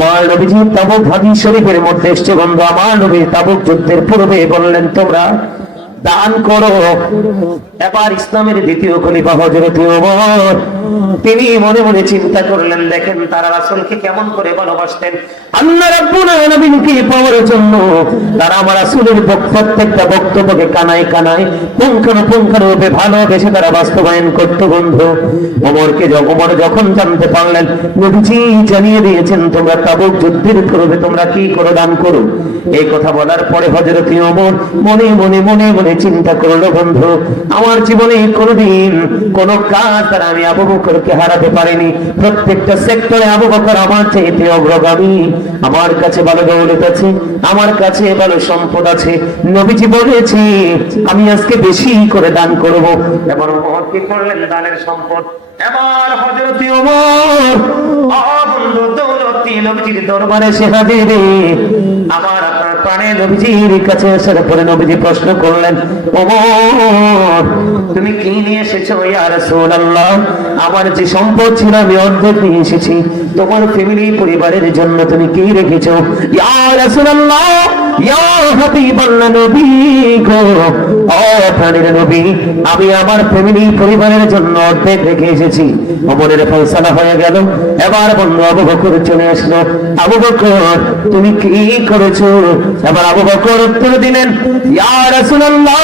আমার নবীজি তাবুক হাদিস শরীফের মধ্যে এসেছে বন্ধু, আমার নবী তাবুক যুদ্ধের পূর্বে বললেন তোমরা দান করো। এবার ইসলামের দ্বিতীয় খলিফা হযরত ওমর তিনি মনে মনে চিন্তা করলেন, দেখেন তারা রাসূলকে কেমন করে ভালোবাসতেন। আল্লাহ রাব্বুল আলামিনকে পাওয়ার জন্য তারা আমার রাসূলের প্রত্যেকটা বক্তব্যকে কানায় কানায় পুঙ্খানুপুঙ্খানুরূপে ভালোবেসে তারা বাস্তবায়ন করত বন্ধু। ওমর যখন জানতে পারলেন নবীজি জানিয়ে দিয়েছেন তোমরা তাবুক যুদ্ধের পূর্বে তোমরা কি করো, দান করো, এই কথা বলার পরে হযরত ওমর মনে মনে মনে মনে চিন্তা করলো, বন্ধু আমার জীবনে কোনোদিন কোন কাজ দ্বারা আমি আবু বকরকে হারাতে পারিনি। প্রত্যেকটা সেক্টরে আবু বকর আমার চাইতে অগ্রগামী। আমার কাছে ভালো দৌলত আছে, আমার কাছে ভালো সম্পদ আছে। নবীজি বলেছি আমি আজকে বেশি করে দান করব। এবার ওমর কি করলেন, দানের সম্পদ এবার হযরত ওমর বন্ধু দৌলতী নবীজির দরবারে এসে হাজির। আমার আপনার প্রাণে নবীজির কাছে আসার পরে নবীজি প্রশ্ন করলেন, ওমর তুমি কি নিয়ে এসেছো? ইয়া রাসূলুল্লাহ আমার যে সম্পদ ছিল আমি অর্ধেক নিয়ে এসেছি। তোমার ফ্যামিলি পরিবারের জন্য তুমি কি রেখেছো? ইয়া রাসূলুল্লাহ ইয়া হাবিবাল্লাহ নবী গো, ও প্রাণের নবী আমি আমার ফ্যামিলি পরিবারের জন্য অর্ধেক রেখে এসেছি। ওমরের ফয়সালা হয়ে গেল। এবার বন্ধু আবু বকর চলে আসলো। আবু বকর তুমি কি করেছো? এবার আবু বকর উত্তর দিলেন, ইয়া রাসূলুল্লাহ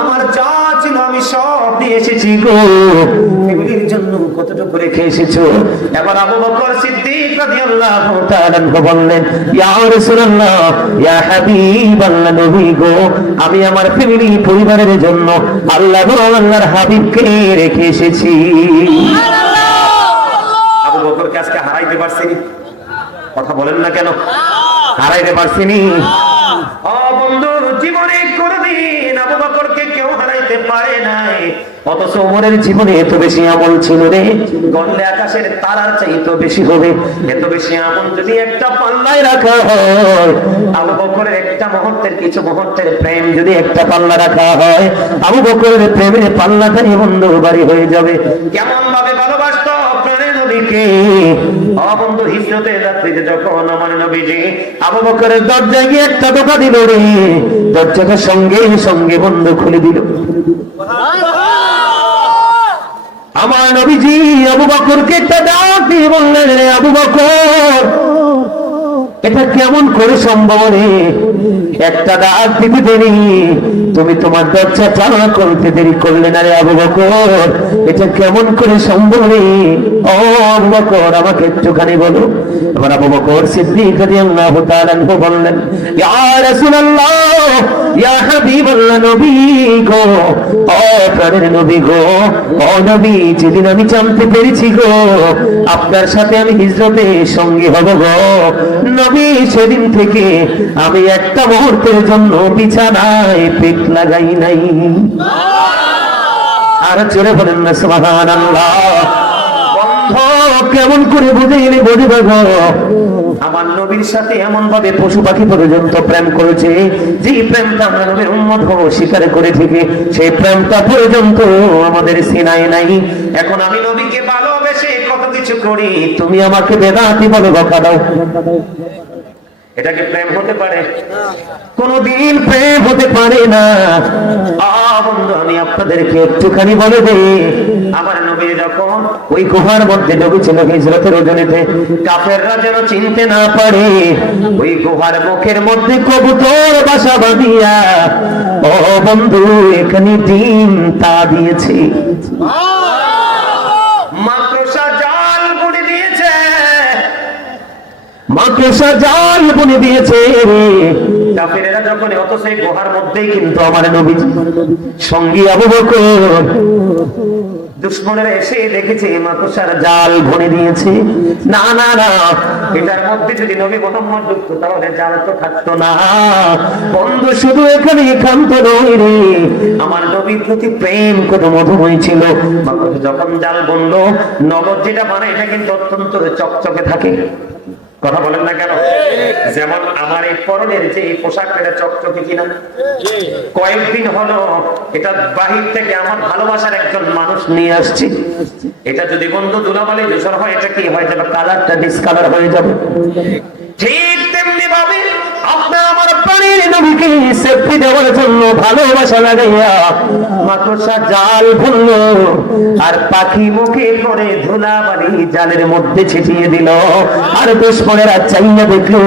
আমার যা ছিল আমি সব নিয়ে এসেছি গো। ফ্যামিলির জন্য কতটুকু রেখে এসেছো? এবার আবু বকর সিদ্দিক রাদিয়াল্লাহু তাআলা বললেন, ইয়া রাসূলুল্লাহ ইয়া হাবিবাল্লাহ নবী গো আমি আমার ফ্যামিলি পরিবারের জন্য আল্লাহর হাবিবকে রেখে এসেছি। আবু বকরকে আজকে হারাইতে পারছিনি? কথা বলেন না কেন? হারাইতে পারছিনি? ও বন্ধু জীবনে কোনদিন আবু বকরকে কেউ হারাইতে পারে নাই। অথচ ওমরের জীবনে এত বেশি আমল ছিল রে, গণলে আকাশের তারার চাইতে বেশি হবে। এত বেশি আমল যদি একটা পাল্লায় রাখা হয়, আবু বকরের একটা মুহূর্তের কিছু মুহূর্তের প্রেম যদি একটা পাল্লা রাখা হয়, আবু বকরের প্রেমের পাল্লাটাই বন্ধু ভারী হয়ে যাবে। কেমন ভাবে ভালোবাসতো প্রাণের নবীকে। ও বন্ধু হিজরতের রাত্রিতে যখন আমার নবীজি আবু বকরের দরজায় গিয়ে একটা টোকা দিল রে, দরজাটা সঙ্গে সঙ্গে বন্ধ খুলে দিল। আমার নবীজি আবু বকরকে একটা ডাক দিয়ে বললেন, রে আবু বকর এটা কেমন করে সম্ভব রে, একটা ডাক দিতে দেরি তুমি তোমার দরজা চালনা করতে দেরি করলে না রে আবু বকর, এটা কেমন করে সম্ভব রে? ও আবু বকর আমাকে একটুখানি বলো। এবার আবু বকর সিদ্দিক রাদিয়াল্লাহু তাআলা বললেন, ইয়া রাসূলুল্লাহ ইয়া হাবিবাল্লাহ নবী গো, ও প্রাণের নবী গো, ও নবী যেদিন আমি জানতে পেরেছি গো আপনার সাথে আমি হিজরতে সঙ্গী হব গো নবী, সেদিন থেকে আমি একটা মুহূর্তের জন্য বিছানায় পেট লাগাই নাই। আর জোরে বলেন না সুবহানাল্লাহ। কেমন করে বুঝাইলে বুঝবে গো, আমার নবীর সাথে এমন ভাবে পশু পাখি পর্যন্ত প্রেম করেছে, যে প্রেমটা আমরা নবীর উম্মত হব স্বীকার করে থেকে সেই প্রেমটা পর্যন্ত আমাদের সিনায় নাই। এখন আমি নবীকে ভালোবেসে কত কিছু করি, তুমি আমাকে বেদাতি বলে বকা দাও, এটা কি প্রেম হতে পারে? কোনদিন প্রেম হতে পারে না। বন্ধু আমি আপনাদেরকে একটুখানি বলে দেই, আমার নবী যখন ওই গুহার মধ্যে ঢুকেছিল হিজরতের ওজনেতে, কাফেররা যেন চিনতে না পারে, ওই গুহার মুখের মধ্যে কবুতর বাসা বাঁধিয়া ও বন্ধু এখানে ডিম তা দিয়েছে, মাকড়সা জাল বুনে দিয়েছে, মাকড়সা জাল বুনে দিয়েছে রে কাফেরেরা যখন। অত সেই গুহার মধ্যেই কিন্তু আমার নবী সঙ্গী আবু বকর দুশমনেরা এসে দেখেছে মাকড়সার জাল বুনে দিয়েছে। না না না, এটার মধ্যে যদি নবী মুহাম্মদ ঢুকতো তাহলে জাল তো থাকতো না। বন্ধু শুধু এখানে একান্ত নয় রে, আমার নবীর প্রতি প্রেম কত মধুময় ছিল। যখন জাল বুনলো, নগদ যেটা বানায় এটা কিন্তু অত্যন্ত চকচকে থাকে। কথা বলেন না কেন? যেমন আমার এই পরনের যে এই পোশাকটা চকচকে কিনা, কয়েকদিন হলো এটা বাহির থেকে আমার ভালোবাসার একজন মানুষ নিয়ে আসছে। এটা যদি বন্ধু ধুলাবালি ধূসর হয়, এটা কি হয়ে যাবে? কালারটা ডিসকালার হয়ে যাবে। ঠিক তেমনি ভাবে আপনার আমার প্রাণের নবীকে সেফটি দেওয়ার জন্য ভালোবাসা লাগাইয়া মাকড়সা জাল বুনলো আর পাখি মুখে করে ধুলাবালি জালের মধ্যে ছিটিয়ে দিল। আর দুশ্মনেরা চাইয়া দেখলো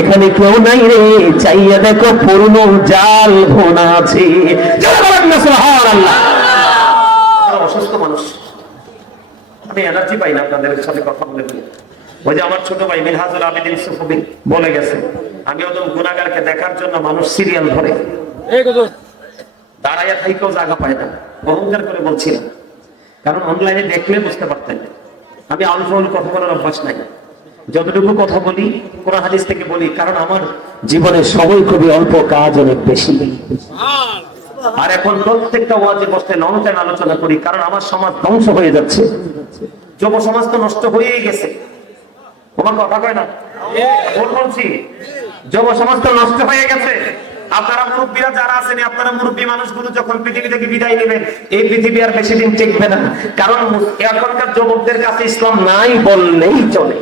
এখানে কেউ নাই রে, চাইয়া দেখো পুরনো জাল বোনা আছে। সুবহানাল্লাহ। অসুস্থ মানুষ, আমি এনার্জি পাই না আপনাদের সাথে কথা বলে। ওই যে আমার ছোট ভাই মিনহাজুল আবেদিন সুফি বলে গেছে, আমি ওজন গুনাহগারকে দেখার জন্য মানুষ সিরিয়াল ধরে, দাঁড়াইয়া থাইকেও জায়গা পায় না। অহংকার করে বলছিলাম, কারণ অনলাইনে দেখলে বুঝতে পারতেন আমি আলফাউল কথা বলার অভ্যাস নাই। যতটুকু কথা বলি কোরআন হাদিস থেকে বলি, কারণ আমার জীবনের সময় খুবই অল্প, কাজ অনেক বেশি। আর এখন প্রত্যেকটা ওয়াজে বসতে লং টাইম আলোচনা করি, কারণ আমার সমাজ ধ্বংস হয়ে যাচ্ছে। যুব সমাজ তো নষ্ট হয়েই গেছে। তোমার কথা কয় না, বলছি যুব সমাজ তো নষ্ট হয়ে গেছে। আপনারা মুরব্বীরা যারা আছেন, আপনারা মুরব্বী মানুষগুলো যখন পৃথিবী থেকে বিদায় নেবেন, এই পৃথিবী আর বেশি দিন টিকবে না। কারণ এখনকার যুবকদের কাছে ইসলাম নাই বললেই চলে।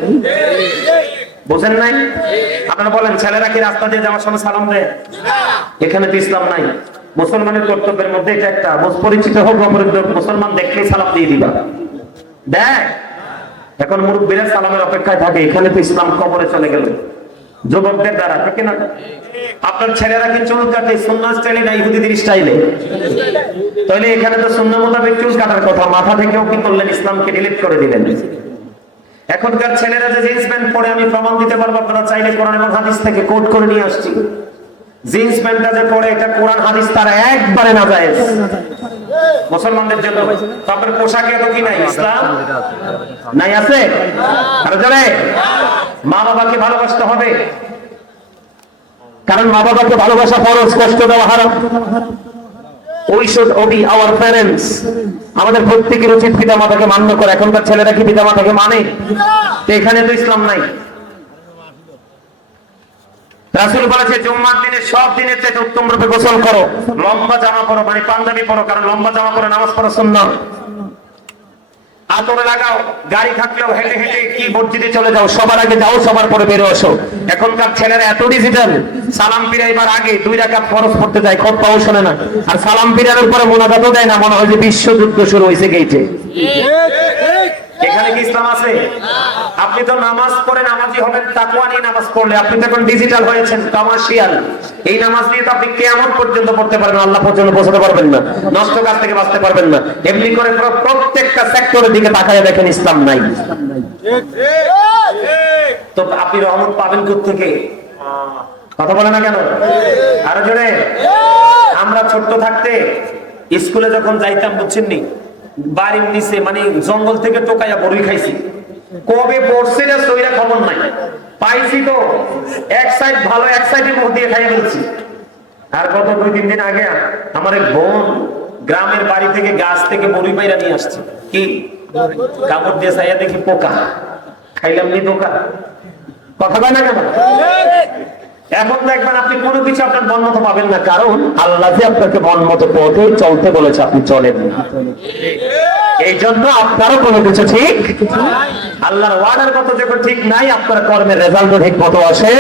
বুঝেন নাই? আপনারা বলেন ছেলেরা কি রাস্তা দিয়ে যাওয়ার সময় সালাম দেয়? এখানে তো ইসলাম নাই। মুসলমানের কর্তব্যের মধ্যে এটা একটা, পরিচিত হোক অপরিচিত, মুসলমান দেখলেই সালাম দিয়ে দিবা। দেখ এখন মুরব্বীরা সালামের অপেক্ষায় থাকে, এখানে তো ইসলাম কবরে চলে গেল যুবকদের দ্বারা, ঠিক না? আপনার ছেলেরা কি চুল কাটে সুন্নাহ স্টাইলে না ইহুদিদের স্টাইলে? তাহলে এখানে তো সুন্নাহ মোতাবেক চুল কাটার কথা, মাথা থেকেও কি করলেন? ইসলামকে ডিলিট করে দিলেন। এখনকার ছেলেরা যে জিন্স প্যান্ট পরে, আমি প্রমাণ দিতে পারবো, আপনারা চাইলে কোরআন এবং হাদিস থেকে কোট করে নিয়ে আসছি। জিন্স প্যান্টটা যে পরে, এটা কোরআন হাদিস তারা একবারে নাজায়েজ মুসলমানদের জন্য। তারপরে পোশাকে তো কি নাই? ইসলাম নাই, আছে? আর জানে মা বাবাকে ভালোবাসতে হবে, কারণ মা বাবাকে ভালোবাসা ফরজ, কষ্ট দেওয়া হারাম। We should obey our parents. আমাদের প্রত্যেকের উচিত পিতা মাতাকে মান্য করা। এখনকার ছেলেরা কি পিতা মাতাকে মানে? তো এখানে তো ইসলাম নাই। রাসূল বলেছে জুম্মার দিনে সব দিনের চেয়ে উত্তম রূপে গোসল করো, লম্বা জামা পরো, মানে পাঞ্জাবি পরো, কারণ লম্বা জামা পরে নামাজ পড়া সুন্নাহ। আতর লাগাও, গাড়ি থাকলেও হেঁটে হেঁটে কি মসজিদে চলে যাও, সবার আগে যাও, সবার পরে বেরো আসো। এখনকার ছেলেরা এত ডিজিটাল, সালাম ফিরাইবার আগে 2 রাকাত ফরজ পড়তে যায়, খুতবাও শোনে না। আর সালাম ফিরানোর পরে মোনাজাতও দেয় না, মনে হয় যে বিশ্বযুদ্ধ শুরু হয়েছে গেইটে। এখানে কি ইসলাম আছে? আপনি তো নামাজ পড়ে নামাজি হবেন তাকওয়া নিয়ে নামাজ পড়লে, আপনি তো এখন ডিজিটাল হয়েছেন, কমার্শিয়াল। এই নামাজ দিয়ে তো আপনি কিয়ামত পর্যন্ত পড়তে পারবেন, আল্লাহ পর্যন্ত পৌঁছাতে পারবেন না, নষ্ট কাজ থেকে বাঁচতে পারবেন না। এমনি করে প্রত্যেকটা সেক্টরের দিকে তাকায় দেখেন ইসলাম নাই। তো আপনি রহমত পাবেন কোত্থেকে? কথা বলে না কেন? আরো জোরে। আমরা ছোট্ট থাকতে স্কুলে যখন যাইতাম, বুঝছেননি, বাড়ির নিচে মানে জঙ্গল থেকে টোকাইয়া বড়ই খাইছি। কবে পড়ছে না সইরা খবর নাই, পাইছি তো এক সাইড ভালো, এক সাইডে মুখ দিয়ে খাইয়ে ফেলছি। আর গত 2-3 দিন আগে আমার এক বোন গ্রামের বাড়ি থেকে গাছ থেকে বড়ই পাইরা নিয়ে আসছে। কি কাপড় দিয়ে চাইয়া দেখি পোকা, খাইলাম নি পোকা। কথা কয় না কেন? এখন দেখবেন আপনি কোনো কিছু আপনার মন মতো পাবেন না, কারণ আল্লাহ যে আপনাকে মন মতো পথে চলতে বলেছে, আপনি চলেন না। এই জন্য আপনারও কোনো কিছু ঠিক, আল্লাহর ওয়ার্ডের মতো যখন ঠিক নাই, আপনার কর্মের রেজাল্টও ঠিক মতো আসে।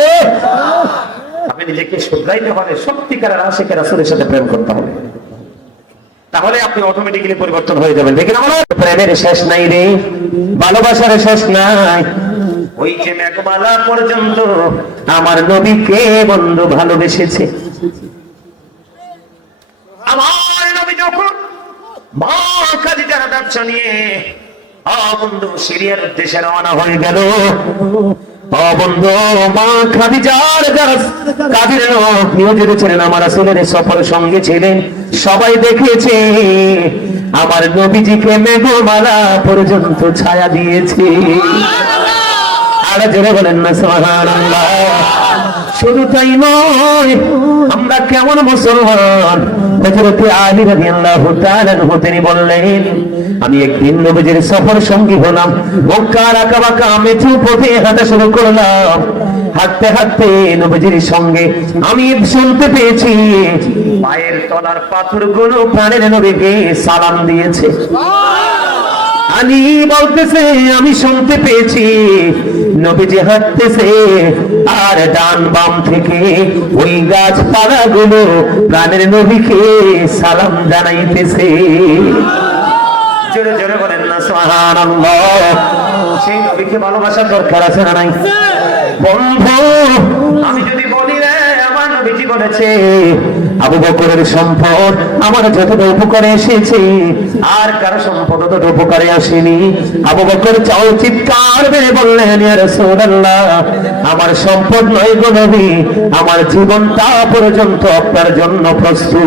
আপনি নিজেকে শুধরাইতে হবে, সত্যিকারের আশিকের রাসূলের সাথে প্রেম করতে হবে, তাহলে আপনি অটোমেটিক্যালি পরিবর্তন হয়ে যাবেন। দেখেন আমার প্রেমের শেষ নাই রে, ভালোবাসার শেষ নাই। ওই যে মেঘমালা পর্যন্ত আমার নবীকে বন্ধু ভালোবেসেছে। আমার নবী যখন মা খাদিজার ব্যবসা নিয়ে বন্ধু সিরিয়ার উদ্দেশ্যে রওনা হয়ে গেল, বন্ধু মা খাদিজার যারা কাজের লোক নিয়োজিত ছিলেন, আমার রাসূলের সফর সঙ্গে ছিলেন, সবাই দেখেছে আমার নবীজিকে মেঘমালা পর্যন্ত ছায়া দিয়েছে। আর জোরে বলেন না সুবহানাল্লাহ। শুধু তাই নয়, আমরা কেমন মুসলমান, হযরত আলী রাদিয়াল্লাহু তাআলা তিনি বললেন আমি একদিন নবীজির সফর সঙ্গী হলাম, মক্কার আঁকাবাঁকা মেঠু পথে হাঁটা শুরু করলাম। হাঁটতে হাঁটতে নবীজির সঙ্গে আমি শুনতে পেয়েছি পায়ের তলার পাথরগুলো প্রাণের নবীকে সালাম দিয়েছে। আলী বলতেছে আমি শুনতে পেয়েছি নবীজি হাঁটতেছে, আর ডান বাম থেকে ওই গাছপালা গুলো প্রাণের নবীকে সালাম জানাইতেছে। জোরে জোরে বলেন না সুবহানাল্লাহ। সেই নবীকে ভালোবাসার দরকার আছে না নাই? বন্ধু আমি যদি বলি রে আমার নবীজি বলেছে আবু বকরের সম্পদ আমার যতটা উপকারে এসেছে আর কারো সম্পদ তত উপকারে আসেনি। আবু বকর চাও চিৎকার মেরে বললেন ইয়া রাসূলুল্লাহ, আমার সম্পদ নয় গো নবী, আমার জীবনটা পর্যন্ত আপনার জন্য প্রস্তুত।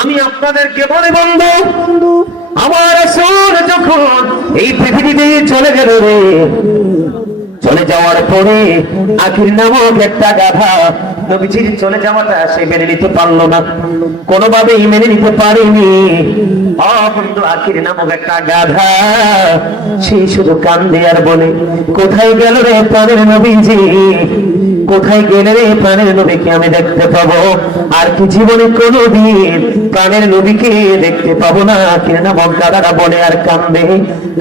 আমি আপনাদেরকে বলে বন্ধু, আমার রাসূল যখন এই পৃথিবীতে চলে গেল রে, চলে যাওয়ার পরে আখির নামক একটা গাধা নবীজির চলে যাওয়াটা সে মেনে নিতে পারলো না, কোনোভাবেই মেনে নিতে পারেনি। বন্ধু আখির নামক একটা গাধা সে শুধু কান্দে আর বলে কোথায় গেল রে প্রাণের নবীজি, কোথায় গেলে রে প্রাণের নবীকে আমি দেখতে পাবো, আর কি জীবনে কোনোদিন প্রাণের নবীকে দেখতে পাবো না। আখির নামক গাধাটা বলে আর কান্দে,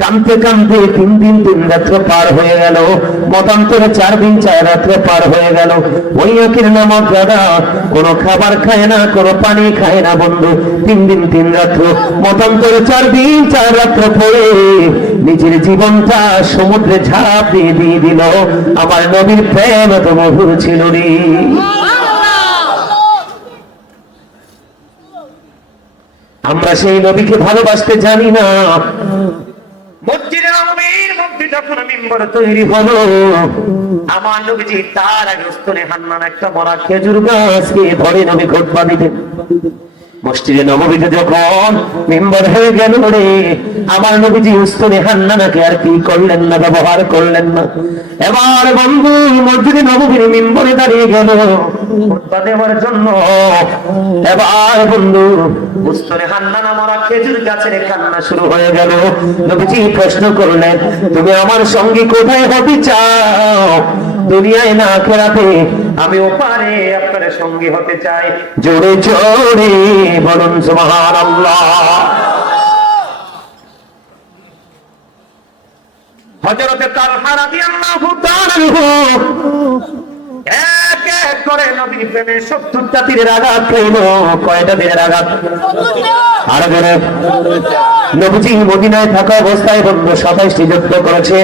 কান্দতে কান্দতে 3 দিন 3 রাত্র পার হয়ে গেল, মতান্তরে 4 দিন 4 রাত্র পার হয়ে গেল। ওই আখির নামক গাধা কোনো খাবার খায় না, কোনো পানি খায় না বন্ধু। 3 দিন 3 রাত্র মতান্তরে 4 দিন 4 রাত্র পরে নিজের জীবনটা সমুদ্রে ঝাঁপ দিয়ে দিল। আমার নবীর প্রেম এত মধুর ছিল রে। আমরা সেই নবীকে ভালোবাসতে জানি না। মসজিদে নববীর মধ্যে যখন মিম্বর তৈরি হলো, আমার নবীজি তার আগে স্তনে হান্নান একটা মরা খেজুর গাছকে ধরে নবী খুতবা দিতেন। মসজিদে নববীতে যখন মিম্বর হয়ে গেল রে, আমার নবীজি স্তনে হান্নানাকে আর কি করলেন না, ব্যবহার করলেন না। এবার বন্ধু মসজিদে নববীর মিম্বরে দাঁড়িয়ে গেল খুতবা দেওয়ার জন্য। এবার বন্ধু স্তনে হান্নানা মরা খেজুর গাছের কান্না শুরু হয়ে গেল। নবীজি প্রশ্ন করলেন তুমি আমার সঙ্গী কোথায় হতে চাও, দুনিয়ায় না আখিরাতে? আমি ওপারে আপনার সঙ্গী হতে চাই। জোরে জোরে বলুন সুবহানাল্লাহ। হযরত তালহা রাদিয়াল্লাহু তাআলা এক এক করে নবীর প্রেমে 70টা তীরের আঘাত খেল। কয়টা তীরের আঘাত? আর বলে নবীজি মদিনায় থাকা অবস্থায় বন্ধু 27টি যুদ্ধ করেছে।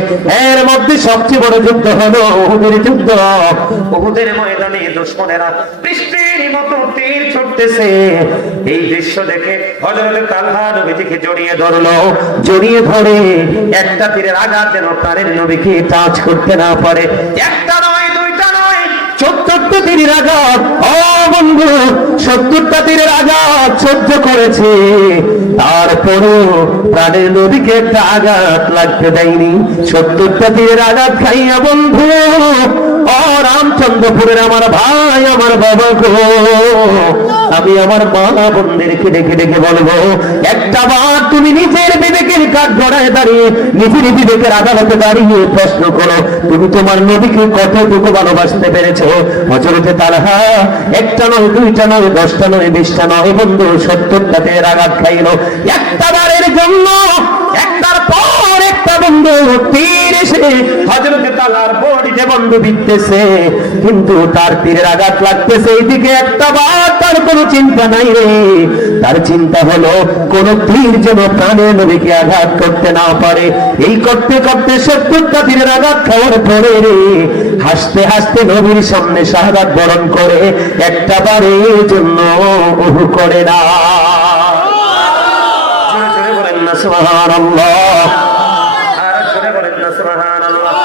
এর মধ্যে সবচেয়ে বড় যুদ্ধ হলো উহুদের যুদ্ধ। উহুদের ময়দানে দুশমনেরা বৃষ্টির মতো তীর ছুটতেছে। এই দৃশ্য দেখে হযরত তালহা নবীজিকে জড়িয়ে ধরলো। জড়িয়ে ধরে একটা তীরের আঘাত যেন প্রাণের নবীকে টাচ করতে না পারে। একটা নয়, দুইটা নয়, 70টা তীরের আঘাত। ও বন্ধু 70টা তীরের আঘাত সহ্য করেছে, তারপরও প্রাণের নবীকে একটা আঘাত লাগতে দেয়নি। 70টা তীরের আঘাত খাইয়া বন্ধু ও রামচন্দ্রপুরের আমার ভাই আমার বাবা গো, আমি আমার মা বোনদেরকে ডেকে ডেকে বলবো একটা বার তুমি নিজের বিবেকের কাঠ গড়ায় দাঁড়িয়ে নিজের বিবেকের আদালতে দাঁড়িয়ে প্রশ্ন করো তুমি তোমার নবীকে কতটুকু ভালোবাসতে পেরেছো। হযরতে তালহা একটা নয়, দুইটা নয়, 10টা নয়, 20টা নয় বন্ধু 70টা তীরের আঘাত খাইল। একটা বারের জন্য একটার পর একটা বন্ধু তীর এসে হযরতে তালহার বডিতে বন্ধু বিঁধতেছে, কিন্তু তার তীরের আঘাত লাগতেছে এইদিকে একটা বার। তার কোনো চিন্তা নাই রে, তার চিন্তা হলো কোন তীর যেন প্রাণের নবীকে আঘাত করতে না পারে। এই করতে করতে 70টা তীরের আঘাত খাওয়ার পরে রে হাসতে হাসতে নবীর সামনে শাহাদাত বরণ করে একটা বারের জন্য ওহু করে না। জোরে জোরে বলেন না সুবহানাল্লাহ। আর জোরে বলেন না সুবহানাল্লাহ।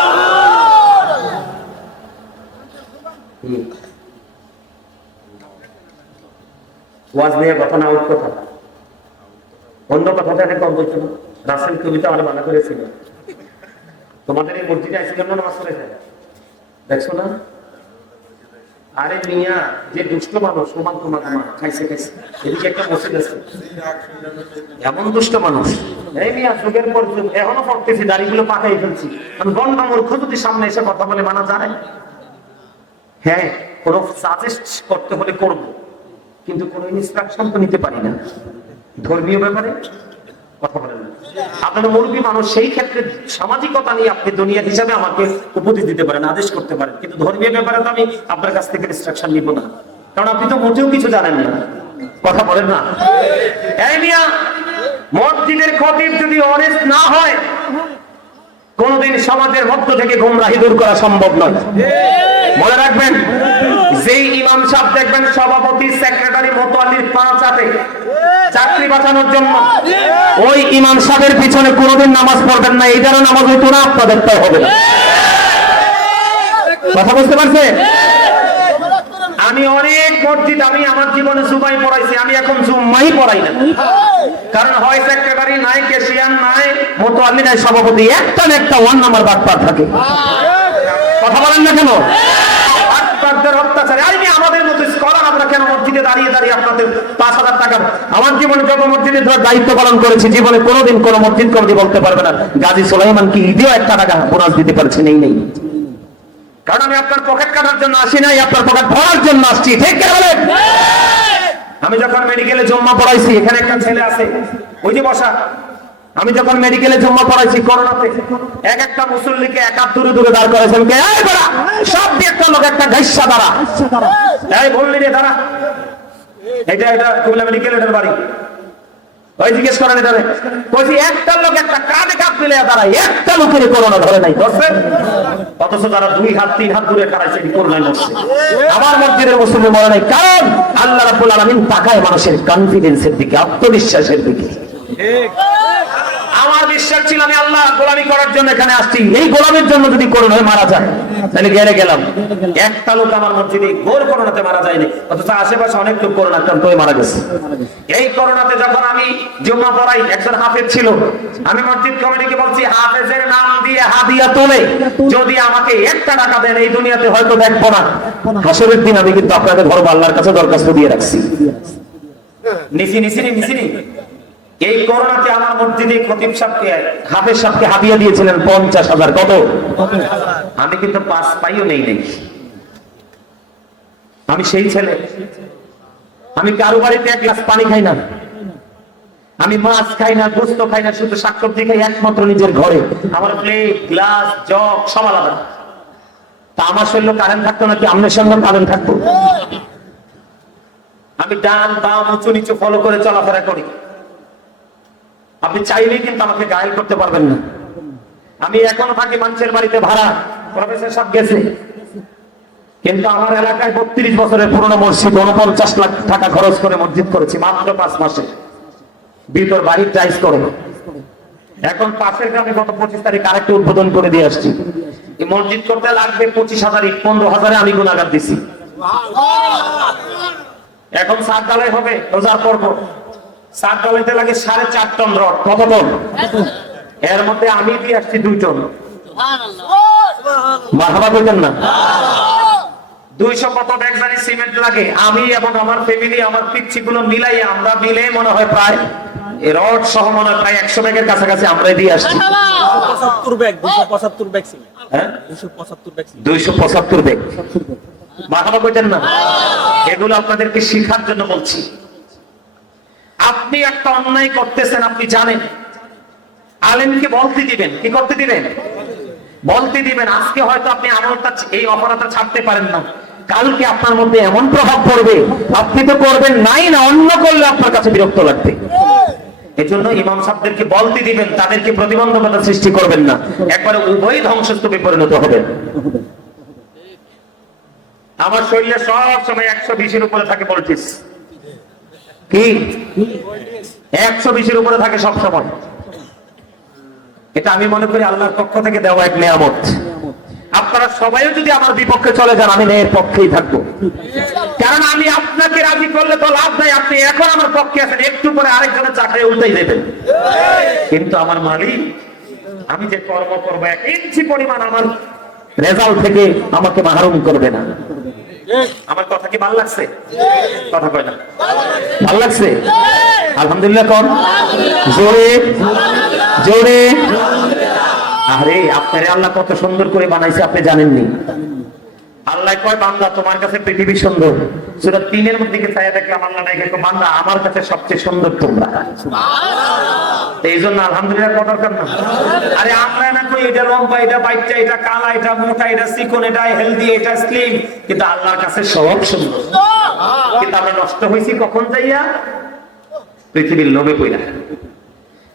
ওয়াজ নিয়ে কথা না উঠ কথা, অন্য কথাটা কম বলছো না। রাসেল কবিতা আমরা মানা করেছিল, তোমাদের এই মসজিদে আসলে নামাজ পড়েছে দেখছো না? আরে মিয়া, যে দুষ্ট মানুষ সমান তোমার খাইছে খাইছে, এদিকে একটা মসজিদ আছে, এমন দুষ্ট মানুষ। এই মিয়া যুগের পর যুগ এখনো পড়তেছি, দাড়িগুলো পাকাই ফেলছি। আমি গন্ডা মূর্খ যদি সামনে এসে কথা বলে মানা যায়? হ্যাঁ, কোনো সাজেস্ট করতে হলে করব, কিন্তু কোনো ইনস্ট্রাকশন তো নিতে পারি না। ধর্মীয় ব্যাপারে কথা বলেন না। আপনার মুরব্বী মানুষ, সেই ক্ষেত্রে সামাজিকতা নিয়ে আপনি দুনিয়া হিসাবে আমাকে উপদেশ দিতে পারেন, আদেশ করতে পারেন, কিন্তু ধর্মীয় ব্যাপারে তো আমি আপনার কাছ থেকে ইনস্ট্রাকশন নিব না, কারণ আপনি তো মোটেও কিছু জানেন না। কথা বলেন না। এই মিয়া, মসজিদের খতিব যদি অনেস্ট না হয়, কোনদিন সমাজের মধ্য থেকে গুমরাহি দূর করা সম্ভব নয়। মনে রাখবেন, যেই ইমাম সাহেব দেখবেন সভাপতি, সেক্রেটারি, মোতাল্লির পাঁচ হাতে চাকরি বাঁচানোর জন্য, ওই ইমাম সাহেবের পিছনে কোনদিন নামাজ পড়বেন না। এইটারও নামাজ হইতো না, আপনাদেরটাও হবে না। কথা বুঝতে পারছে? আমি অনেক মসজিদ, আমি আমার জীবনে জুমাই পড়াইছি, আমি এখন জুম্মাই পড়াই না। কারণ হয় সেক্রেটারি নাই, ক্যাশিয়ার নাই, মোতাল্লি নাই, সভাপতি একটা না একটা ওয়ান নাম্বার বাটপার থাকে। কথা বলেন না কেন? অত্যাচারে আমাদের মতো স্কলার আমরা কেন মসজিদে দাঁড়িয়ে দাঁড়িয়ে আপনাদের 5,000 টাকা? আমার জীবনে যত মসজিদে দায়িত্ব পালন করেছি, জীবনে কোনোদিন কোন মসজিদ কমিটি বলতে পারবে না গাজী সুলাইমান কি ঈদেও 1 টাকা বোনাস দিতে পারছে নেই। কারণ আমি আপনার পকেট কাটার জন্য আসি নাই, আপনার পকেট ভরার জন্য আসছি। ঠিক কে বলেন? আমি যখন মেডিকেলে জম্মা পড়াইছি, এখানে একটা ছেলে আছে ওই যে বসা, আমি যখন মেডিকেলে জম্মা পড়াইছি করোনাতে, এক একটা মুসল্লিকে এক হাত দূরে দূরে দাঁড় করেছেন, কে এই বড়া সব দিয়ে একটা লোক একটা গাইসা দাঁড়া, এই বললি রে দাঁড়া, এটা কুমিল্লা মেডিকেলের বাড়ি, ওই জিজ্ঞেস করেন এটা কইছি, একটা লোক একটা কাঁধে কাঁধ মিলে দাঁড়ায়, একটা লোকের করোনা ধরে নাই, ধরছে? অথচ তারা 2 হাত 3 হাত দূরে খাড়াইছে, করোনায় মরছে। আমার মসজিদের মুসলিম মরে নাই, কারণ আল্লাহ রাব্বুল আলামিন তাকায় মানুষের কনফিডেন্সের দিকে, আত্মবিশ্বাসের দিকে। আমার বিশ্বাস ছিল আমি আল্লাহ গোলামি করার জন্য এখানে আসছি, এই গোলামের জন্য যদি করোনা হয়ে মারা যায় তাহলে গেলে গেলাম। একটা লোক আমার মসজিদে গোর করোনাতে মারা যায়নি, অথচ আশেপাশে অনেক লোক করোনা আক্রান্ত হয়ে মারা গেছে। এই করোনাতে যখন আমি জুম্মা পড়াই, একজন হাফেজ ছিল, আমি মসজিদ কমিটিকে বলছি হাফেজের নাম দিয়ে হাদিয়া তোলে যদি আমাকে 1 টাকা দেন, এই দুনিয়াতে হয়তো দেখবো না, হাসরের দিন আমি কিন্তু আপনাদের ধর্ম আল্লাহর কাছে দরখাস্ত দিয়ে রাখছি। নিসিনি এই করোনাতে আমার মসজিদে খতিব সাহেবকে, হাফেজ সাহেবকে হাদিয়া দিয়েছিলেন 50,000। কত? আমি কিন্তু 5 পাইও নেই। আমি সেই ছেলে, আমি কারো বাড়িতে 1 গ্লাস পানি খাই না, আমি মাছ খাই না, গোস্ত খাই না, শুধু শাকসবজি খাই একমাত্র নিজের ঘরে। আমার প্লেট, গ্লাস, জগ সব আলাদা। তা আমার শরীরে কারেন্ট থাকতো নাকি আপনার সঙ্গে কারেন্ট থাকতো? আমি ডান বাম উঁচু নিচু ফলো করে চলাফেরা করি। আপনি চাইলেই কিন্তু আমাকে গায়েল করতে পারবেন না। আমি এখনো থাকি মানুষের বাড়িতে ভাড়া, প্রফেসর সব গেছে, কিন্তু আমার এলাকায় 32 বছরের পুরনো মসজিদ 49 লাখ টাকা খরচ করে মসজিদ করেছি মাত্র 5 মাসে, ভিতর বাহির টাইস করে। এখন পাশের গ্রামে গত 25 তারিখ আরেকটা উদ্বোধন করে দিয়ে আসছি। এই মসজিদ করতে লাগবে 25,000 ইট, 15,000 আমি গুণাগার দিছি। এখন 7 ঢালাই হবে রোজার পর্ব, 7 ঢালাইতে লাগে 4.5 টন রড। কত টন? এর মধ্যে আমি দিয়ে আসছি 2 টন। মারহাবা বলতেন না? 200 কত ব্যাগ জানি সিমেন্ট লাগে, আমি এবং আমার ফ্যামিলি, আমার পিচ্ছি গুলো মিলাই, আমরা মিলে মনে হয় প্রায় রড সহ মনে হয় প্রায় 100 ব্যাগের কাছাকাছি আমরা দিয়ে আসছি। 275 ব্যাগ, 275 ব্যাগ সিমেন্ট। হ্যাঁ 275 ব্যাগ, 275 ব্যাগ। মারহাবা বলতেন না? এগুলো আপনাদেরকে শেখার জন্য বলছি। আপনি একটা অন্যায় করতেছেন, আপনি জানেন, আলেমকে বলতে দিবেন। কি করতে দিবেন? বলতে দিবেন। আজকে হয়তো আপনি আমলটা, এই অপরাধটা ছাড়তে পারেন না, কালকে আপনার মধ্যে এমন প্রভাব পড়বে আপনি তো করবেন নাই না, অন্য করলে আপনার কাছে বিরক্ত লাগবে। এজন্য ইমাম সাহেবদেরকে বলতে দিবেন, তাদেরকে প্রতিবন্ধকতা সৃষ্টি করবেন না, একবারে উভয় ধ্বংসস্তূপে পরিণত হবেন। আমার শরীরে সব সময় 120-এর উপরে থাকে ভোল্টেজ। কি 120-এর উপরে থাকে সব সময়? এটা আমি মনে করি আল্লাহর পক্ষ থেকে দেওয়া এক নিয়ামত। আপনারা সবাই যদি আমার বিপক্ষে চলে যান, আমি এর পক্ষেই থাকবো, কারণ আমি আপনাকে রাজি করলে তো লাভ নাই। আপনি এখন আমার পক্ষে আছেন, একটু পরে আরেকজনের চাকরি উল্টাই দেবেন। কিন্তু আমার মালিক, আমি যে কর্ম করবো 1 ইঞ্চি পরিমাণ আমার রেজাল্ট থেকে আমাকে মাহরুম করবে না। আমার কথা কি ভালো লাগছে? কথা কয় না, ভালো লাগছে? আলহামদুলিল্লাহ কোন জোরে জোরে। আরে আপনারে আল্লাহ কত সুন্দর করে বানাইছে আপনি জানেননি? আল্লাহ কয় বান্দা তোমার কাছে পৃথিবী সুন্দর, সূরা 3 এর মধ্যে চাইয়া দেখলাম আল্লাহ নাকি কয় বান্দা আমার কাছে সবচেয়ে সুন্দর তোমরা। এই জন্য আলহামদুলিল্লাহ কত দরকার না? আরে আমরা না কই এটা লম্বা, এটা বাচ্চা, এটা কালা, এটা মোটা, এটা চিকন, এটা হেলদি, এটা স্লিম, কিন্তু আল্লাহর কাছে সব সুন্দর। কিন্তু আমরা নষ্ট হইছি কখন যাইয়া? পৃথিবীর লোভে পইরা।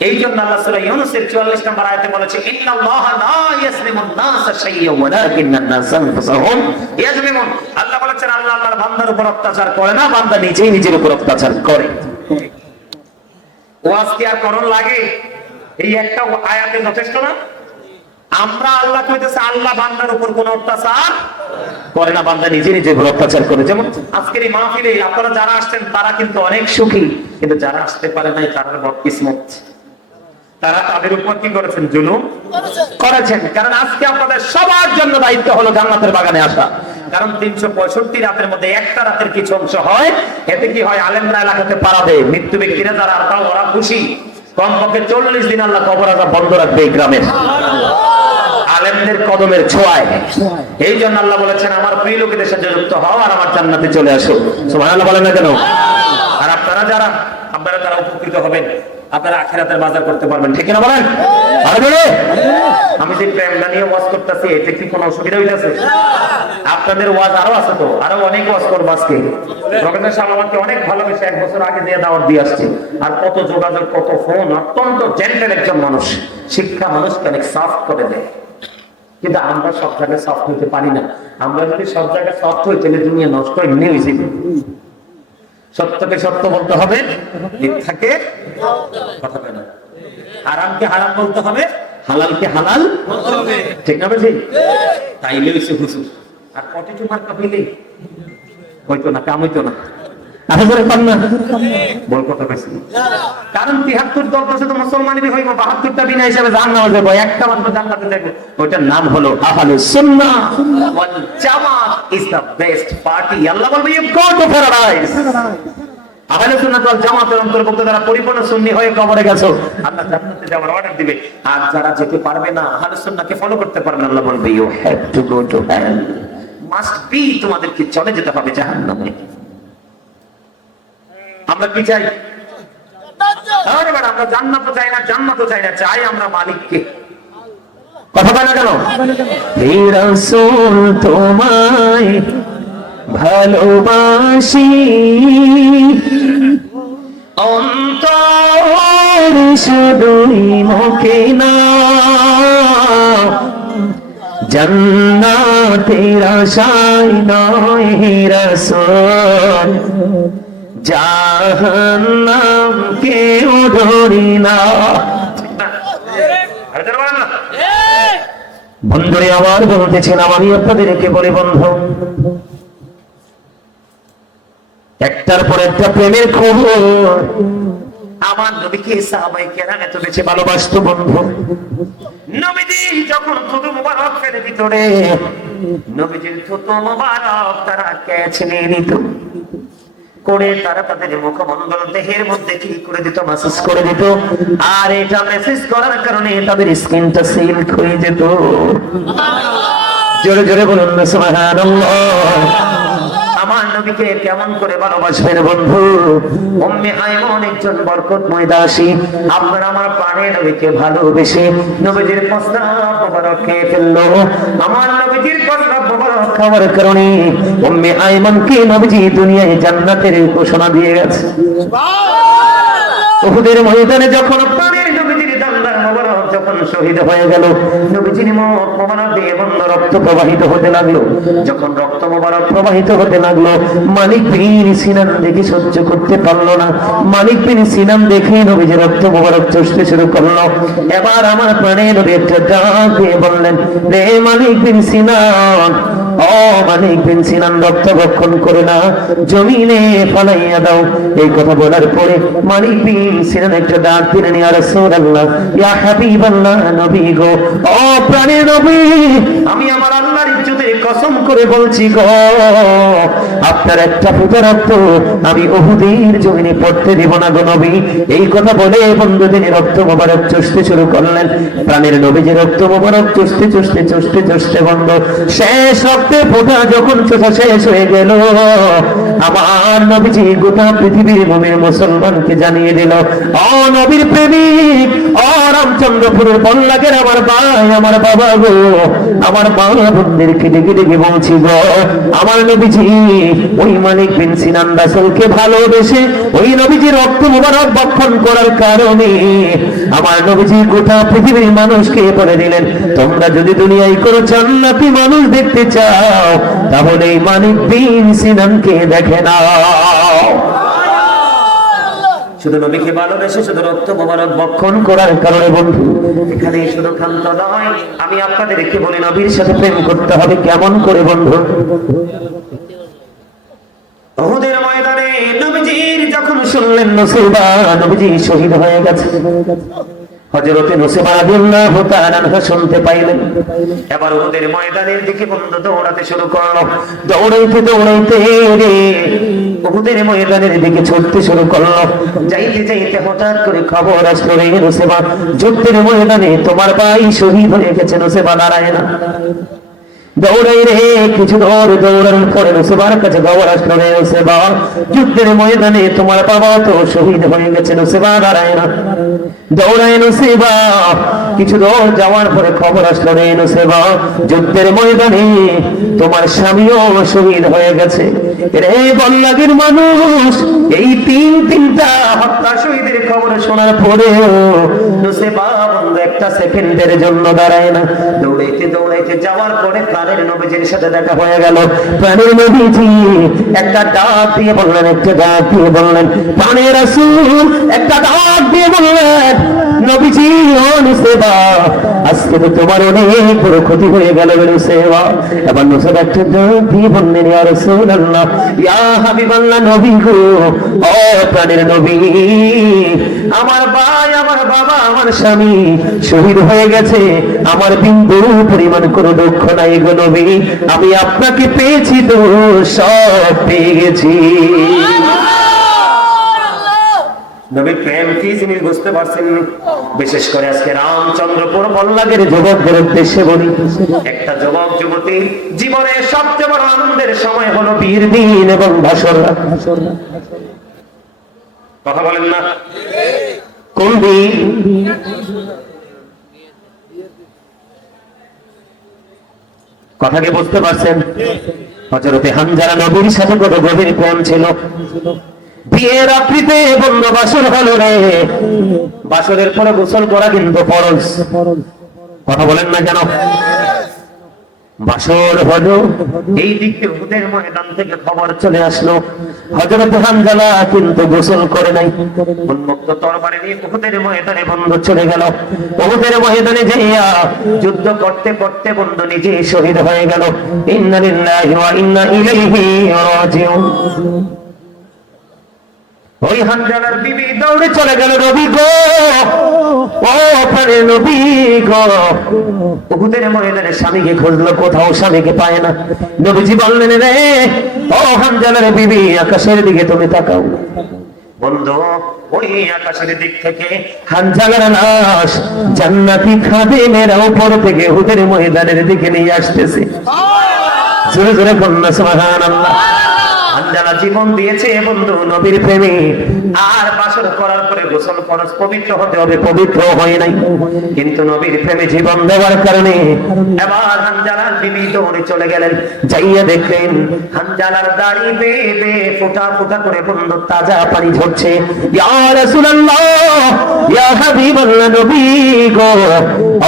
এই জন্য আল্লাহ সূরা ইউনূসের 44 নম্বর আয়াতে বলেছে ইন্নাল্লাহা লা ইয়াজলিমুন নাসা শাইয়্যান ওয়ালাকিন্নান নাসা আনফুসাহুম ইয়াজলিমুন। আল্লাহ বলেছেন আল্লাহ আল্লাহর বান্দার উপর অত্যাচার করে না, বান্দা নিজেই নিজের উপর অত্যাচার করে। ওয়াজ কি আর করণ লাগে? এই একটা আয়াতে যথেষ্ট না? আমরা আল্লাহ কইতেছে আল্লাহ বান্দার উপর কোনো অত্যাচার করে না, বান্দা নিজে নিজের উপর অত্যাচার করে। যেমন আজকের এই মাহফিলে আপনারা যারা আসছেন তারা কিন্তু অনেক সুখী, কিন্তু যারা আসতে পারে নাই তারা বদকিসমত। তারা তাদের উপর কি করেছেন? জুলুম করেছেন। কারণ আজকে আপনাদের সবার জন্য দায়িত্ব হলো জান্নাতের বাগানে আসা। কারণ 365 রাতের মধ্যে একটা রাতের কিছু অংশ হয়, এতে কি হয়? আলেমরা এলাকাতে পাড়া দেয়, মৃত্যু ব্যক্তিরা যারা আর তাও ওরা খুশি। কমপক্ষে 40 দিন আল্লাহ কবর আযাব বন্ধ রাখবে এই গ্রামের আলেমদের কদমের ছোঁয়ায়। এই জন্য আল্লাহ বলেছেন আমার প্রিয় লোকেদের সাথে যুক্ত হও আর আমার জান্নাতে চলে আসো। সুবহানাল্লাহ বলেন না কেন? আর আপনারা যারা উপকৃত হবেন, আপনারা আখিরাতের বাজার করতে পারবেন, ঠিক না বলেন? আরে বলে আমি যে প্রেমটা নিয়ে ওয়াজ করতেছি এতে কি কোনো অসুবিধা হইতাছে? আপনাদের ওয়াজ আরো আছে, তো আরো অনেক ওয়াজ করব আজকে। প্রফেসর সাহেব আমাকে অনেক ভালোবেসে 1 বছর আগে দিয়ে দাওয়াত দিয়ে আসছে। আর কত যোগাযোগ, কত ফোন, অত্যন্ত জেন্টেল একজন মানুষ। শিক্ষা মানুষকে অনেক সফট করে দেয়, কিন্তু আমরা সব জায়গায় সফট হইতে পারি না। আমরা যদি সব জায়গায় সফট হই তাহলে দুনিয়া নষ্ট এমনি হয়ে যাবে। সত্যকে সত্য বলতে হবে, মিথ্যাকে কথা বলে না, হারামকে হারাম বলতে হবে, হালালকে হালাল বলতে হবে, ঠিক না? বুঝি তাইলে হইছে হুজুর। আর কটি তোমার কপিলে হইতো না, কাম হইতো না। বল কথা বেশি। কারণ 73 দল তো শুধু মুসলমানেরই হইব, 72টা বিনা হিসাবে জাহান্নামে যাবো, একটা মাত্র জান্নাতে যাবো। ওইটার নাম হলো আহলুস সুন্নাহ ওয়াল জামাত ইজ দ্য বেস্ট পার্টি। আল্লাহ বলবে ইউ গো টু প্যারাডাইস। আহলুস সুন্নাহ ওয়াল জামাতের অন্তর্ভুক্ত যারা পরিপূর্ণ সুন্নি হয়ে কবরে গেছো, আল্লাহ জান্নাতে যাওয়ার অর্ডার দিবে। আর যারা যেতে পারবে না, আহলুস সুন্নাহকে ফলো করতে পারবে না, আল্লাহ বলবে you have to go to hell. Must be, তোমাদেরকে চলে যেতে হবে জাহান্নামে। আমরা কি চাই? আমরা জান্নাতও চাই না, জান্নাতও চাই না, চাই আমরা মালিককে। কথা বলে না কেন? হে রাসূল তোমায় ভালোবাসি, অন্তর শুধুই মুখে না, জান্নাতের আশায় নয় হে রাসূল, জাহান্নাম কেউ ধরি না। বন্ধুরে আমার বলতেছিলাম, আমি আপনাদেরকে বলি বন্ধু, একটার পর একটা প্রেমের খবর। আমার নবীকে সাহাবায়ে কেরাম এত বেশি ভালোবাসতো বন্ধু। নবীজি যখন থুতু মুবারক ফেলে ভিতরে, নবীজির থুতু মুবারক তারা ক্যাচ নিয়ে নিত করে, তারা তাদের মুখমণ্ডল দেহের মধ্যে কি করে দিত? মেসেজ করে দিত। আর এটা মেসেজ করার কারণে তাদের স্কিনটা সিল্ক হয়ে যেত। জোরে জোরে বলুন না সুবহানাল্লাহ। আমার নবীকে কেমন করে ভালোবাসবেন বন্ধু? উম্মে আইমান একজন বরকতময় দাসী, আপনার আমার প্রাণের নবীকে ভালোবেসে নবীজির প্রস্তাব মোবারক খেয়ে ফেললো। আমার নবীজির প্রস্তাব মোবারক খাওয়ার কারণে উম্মে আইমানকে নবীজি দুনিয়ায় জান্নাতের ঘোষণা দিয়ে গেছে। উহুদের ময়দানে যখন প্রাণের নবীজির দান্দার মোবারক যখন শহীদ হয়ে গেল, নবীজির মুখ মোবারক দিয়ে বন্ধ রক্ত প্রবাহিত হতে লাগলো। যখন রক্ত মোবারক প্রবাহিত হতে লাগলো, মালিক বিন সিনান দেখে সহ্য করতে পারলো না। মালিক বিন সিনান দেখে নবীজির রক্ত মোবারক চষতে শুরু করলো। এবার আমার প্রাণের নবী একটা ডাক দিয়ে বললেন, রে মালিক বিন সিনান, ও মালিক বিন সিনান, রক্ত ভক্ষণ করে না, জমিনে ফলাইয়া দাও। এই কথা বলার পরে মালিক বিন সিনান একটা ডাক দিলেন, ইয়া রাসূলুল্লাহ, ইয়া হাবিবাল্লাহ, নবী গো, ও প্রাণের নবী, আমি আমার আল্লাহর ইজ্জতের কসম করে বলছি গো, আপনার একটা ফোঁটা রক্ত আমি উহুদের জমিনে পড়তে দিব না গো নবী। এই কথা বলে বন্ধু তিনি রক্ত মোবারক চুষতে শুরু করলেন। প্রাণের নবী যে রক্ত মোবারক চুষতে চুষতে চুষতে চুষতে বন্ধ শেষ রক্তের ফোঁটা যখন চোষা শেষ হয়ে গেল, আমার নবীজি গোটা পৃথিবীর মুমিন মুসলমানকে জানিয়ে দিল, ও নবীর প্রেমিক, ও রামচন্দ্রপুরের বল্লাগের আমার ভাই, আমার বাবা গো, আমার মা বোনদেরকে ডেকে ডেকে বলছি গো, আমার নবীজি ওই মালিক বিন সিনান রাসূলকে ভালোবেসে ওই নবীজি রক্ত মুবারক বক্ষণ করার কারণে আমার নবীজি গোটা পৃথিবীর মানুষকে বলে দিলেন, তোমরা যদি দুনিয়ায় কোনো জান্নাতি মানুষ দেখতে চাও তাহলে এই মালিক বিন সিনানকে দেখে নাও। শুধু নবীকে ভালোবেসে শুধু রক্ত মোবারক বক্ষণ করার কারণে বন্ধু এখানে শুধু ক্ষান্ত নয়, আমি আপনাদেরকে বলি নবীর সাথে প্রেম করতে হবে কেমন করে বন্ধু। উহুদের ময়দানে নবীজির যখন শুনলেন নুসৈবা নবীজি শহীদ হয়ে গেছে, হযরতে নুসৈবা রাদিয়াল্লাহু তাআলা আনহা শুনতে পাইলেন। এবার উহুদের ময়দানের দিকে বন্ধু দৌড়াতে শুরু করলো, দৌড়াইতে দৌড়াইতে রে উহুদের ময়দানের দিকে ছুটতে শুরু করলো। যাইতে যাইতে হঠাৎ করে খবর আসলো, রে নুসৈবা যুদ্ধের ময়দানে তোমার ভাই শহীদ হয়ে গেছে। নুসৈবা দাঁড়ায় না, দৌড়াই রে কিছু দৌড়ানোর পরে নুসৈবার কাছে খবর আসলো, রে নুসৈবা যুদ্ধের ময়দানে তোমার বাবা তো শহীদ হয়ে গেছে। নুসৈবা দাঁড়ায় না, দৌড়ায় নুসৈবা কিছু দৌড় যাওয়ার পরে খবর আসলো, রে নুসৈবা যুদ্ধের ময়দানে তোমার স্বামীও শহীদ হয়ে গেছে। রে বল্লাগের মানুষ এই তিনটা হত্যা শহীদের খবর শোনার পরেও নুসৈবা বন্ধু একটা সেকেন্ডের জন্য দাঁড়ায় না, দৌড়াইতে দৌড়াইতে যাওয়ার পরে প্রাণের নবীজির সাথে দেখা হয়ে গেল। প্রাণের নবীজি একটা ডাক দিয়ে বললেন, একটা ডাক দিয়ে বললেন, প্রাণের রাসূল একটা ডাক দিয়ে বললেন, নবীজি ও নুসৈবা আজকে তো তোমার অনেক বড় ক্ষতি হয়ে গেল নুসৈবা। এবার নুসৈবা একটা ডাক দিয়ে বললেন, ইয়া রাসূলুল্লাহ, ইয়া হাবিবাল্লাহ, নবী গো, ও প্রাণের নবী, আমার ভাই, আমার বাবা, আমার স্বামী শহীদ হয়ে গেছে, আমার বিন্দু পরিমাণ কোনো দুঃখ নাই গো নবী, আমি আপনাকে পেয়েছি তো সব পেয়ে গেছি। নবীর প্রেম কি জিনিস বুঝতে পারছেন? বিশেষ করে আজকে রামচন্দ্রপুর বল্লাগের যুবকদের উদ্দেশ্যে বলি, একটা যুবক যুবতী জীবনের সবচেয়ে বড় আনন্দের সময় হলো বিয়ের দিন এবং বাসর রাত। কথা বলেন না, কোন দিন? কথা কি বুঝতে পারছেন? হযরতে হামজা নবীর সাথে কত গভীর প্রেম ছিল। বিয়ের রাত্রিতে বন্ধু বাসর হলো রে, বাসরের পরে গোসল করা কিন্তু ফরজ। কথা বলেন না কেন? বাসর হলো, এই দিকে উহুদের ময়দান থেকে খবর চলে আসলো হযরত হামজা কিন্তু গোসল করে নাই, উন্মুক্ত তরবারি নিয়ে উহুদের ময়দানে বন্ধু চলে গেল। উহুদের ময়দানে যাইয়া যুদ্ধ করতে করতে বন্ধু নিজে শহীদ হয়ে গেল। ইন্না লিল্লাহি ওয়া ইন্না ইলাইহি রাজিউন। ওই হামজার বিবি দৌড়ে চলে গেল, নবী গো, ও প্রাণের নবী গো। উহুদের ময়দানে স্বামীকে খুঁজলো, কোথাও স্বামীকে পায় না। নবীজি বললেন, রে ও হামজার বিবি, আকাশের দিকে তুমি তাকাও। বন্ধু ওই আকাশের দিক থেকে হামজার লাশ জান্নাতি খাদেমের উপর থেকে উহুদের ময়দানের দিকে নিয়ে আসতেছে। জোরে জোরে বলুন সুবহানাল্লাহ। হামজা জীবন দিয়েছে বন্ধু নবীর প্রেমে, আর বাসর করার পরে গোসল ফরজ, পবিত্র হতে হবে, পবিত্র হয় নাই, কিন্তু নবীর প্রেমে জীবন দেওয়ার কারণে এবার হামজার বিবি দৌড়ে চলে গেলেন। যাইয়া দেখলেন হামজার দাড়ি বেয়ে বেয়ে ফোঁটা ফোঁটা করে বন্ধু তাজা পানি ঝরছে। ইয়া রাসূলুল্লাহ, ইয়া হাবিবাল্লাহ, নবী গো,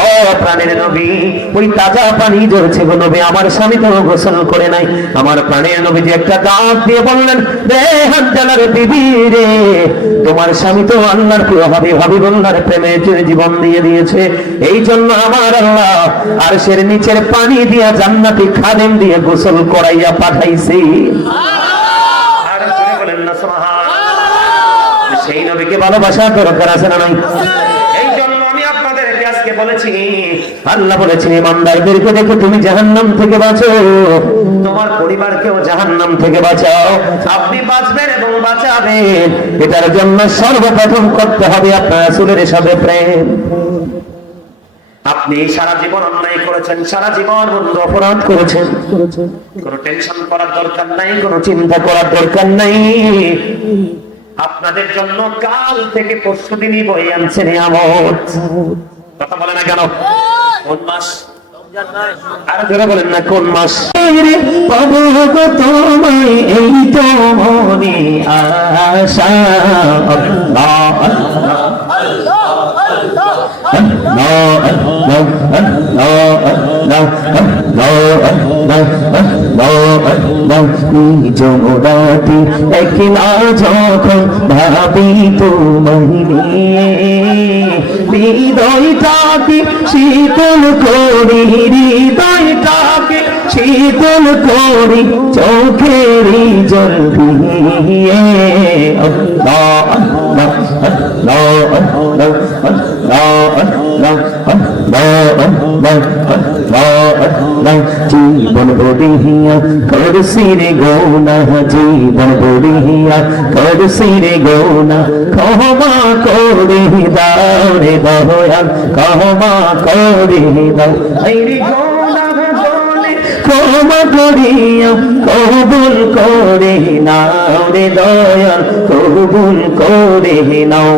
ও প্রাণের নবী, ওই তাজা পানি ঝরছে গো নবী, আমার স্বামী তো গোসল করে নাই। আমার প্রাণের নবীজি একটা ডাক দিয়ে বললেন, রে হামজার বিবি রে, তোমার স্বামী তো আল্লাহর প্রিয় হাবিবুল্লাহর প্রেমে জীবন দিয়ে দিয়েছে, এই জন্য আমার আল্লাহ আরশের নিচের পানি দিয়া জান্নাতি খাদেম দিয়ে গোসল করাইয়া পাঠাইছে। আর জোরে বলেন না সুবহানাল্লাহ। সেই নবীকে ভালোবাসার দরকার আছে না নাই? এই জন্য আমি আপনাদেরকে আজকে বলেছি, আল্লাহ বলেছেন ইমানদারদেরকে দেখে তুমি জাহান্নাম থেকে বাঁচো, তোমার পরিবারকেও জাহান্নাম থেকে বাঁচাও। আপনি বাঁচবেন এবং বাঁচাবেন, এটার জন্য সর্বপ্রথম করতে হবে আপনার রাসূলের সাথে প্রেম। আপনি সারা জীবন অন্যায় করেছেন, সারা জীবন বন্ধ অপরাধ করেছেন, কোনো টেনশন করার দরকার নাই, কোনো চিন্তা করার দরকার নাই। আপনাদের জন্য কাল থেকে পরশু দিনই বয়ে আনছে নিয়ামত। কথা বলে না কেন? কোন মাস? আর যারা বলেন না কোন মাস? পাবো গো তোমায় এই তো মনে আশা। জগদাতি একলা যখন ভাবি তোমায় নিয়ে, হৃদয়টাকে শীতল করি, হৃদয়টাকে শীতল করি চোখেরই জল দিয়ে। আল্লাহ আল্লাহ আল্লাহ আল্লাহ জীবন বড়িয়া করছি রে গোনা, জীবন বড়িয়া করছি রে গোনা, ক্ষমা করে দাও রে দয়াল, ক্ষমা করে দাও। এই গোনা বলে ক্ষমা করিয়া কবুল করে নাও রে দয়াল, কবুল করে নাও।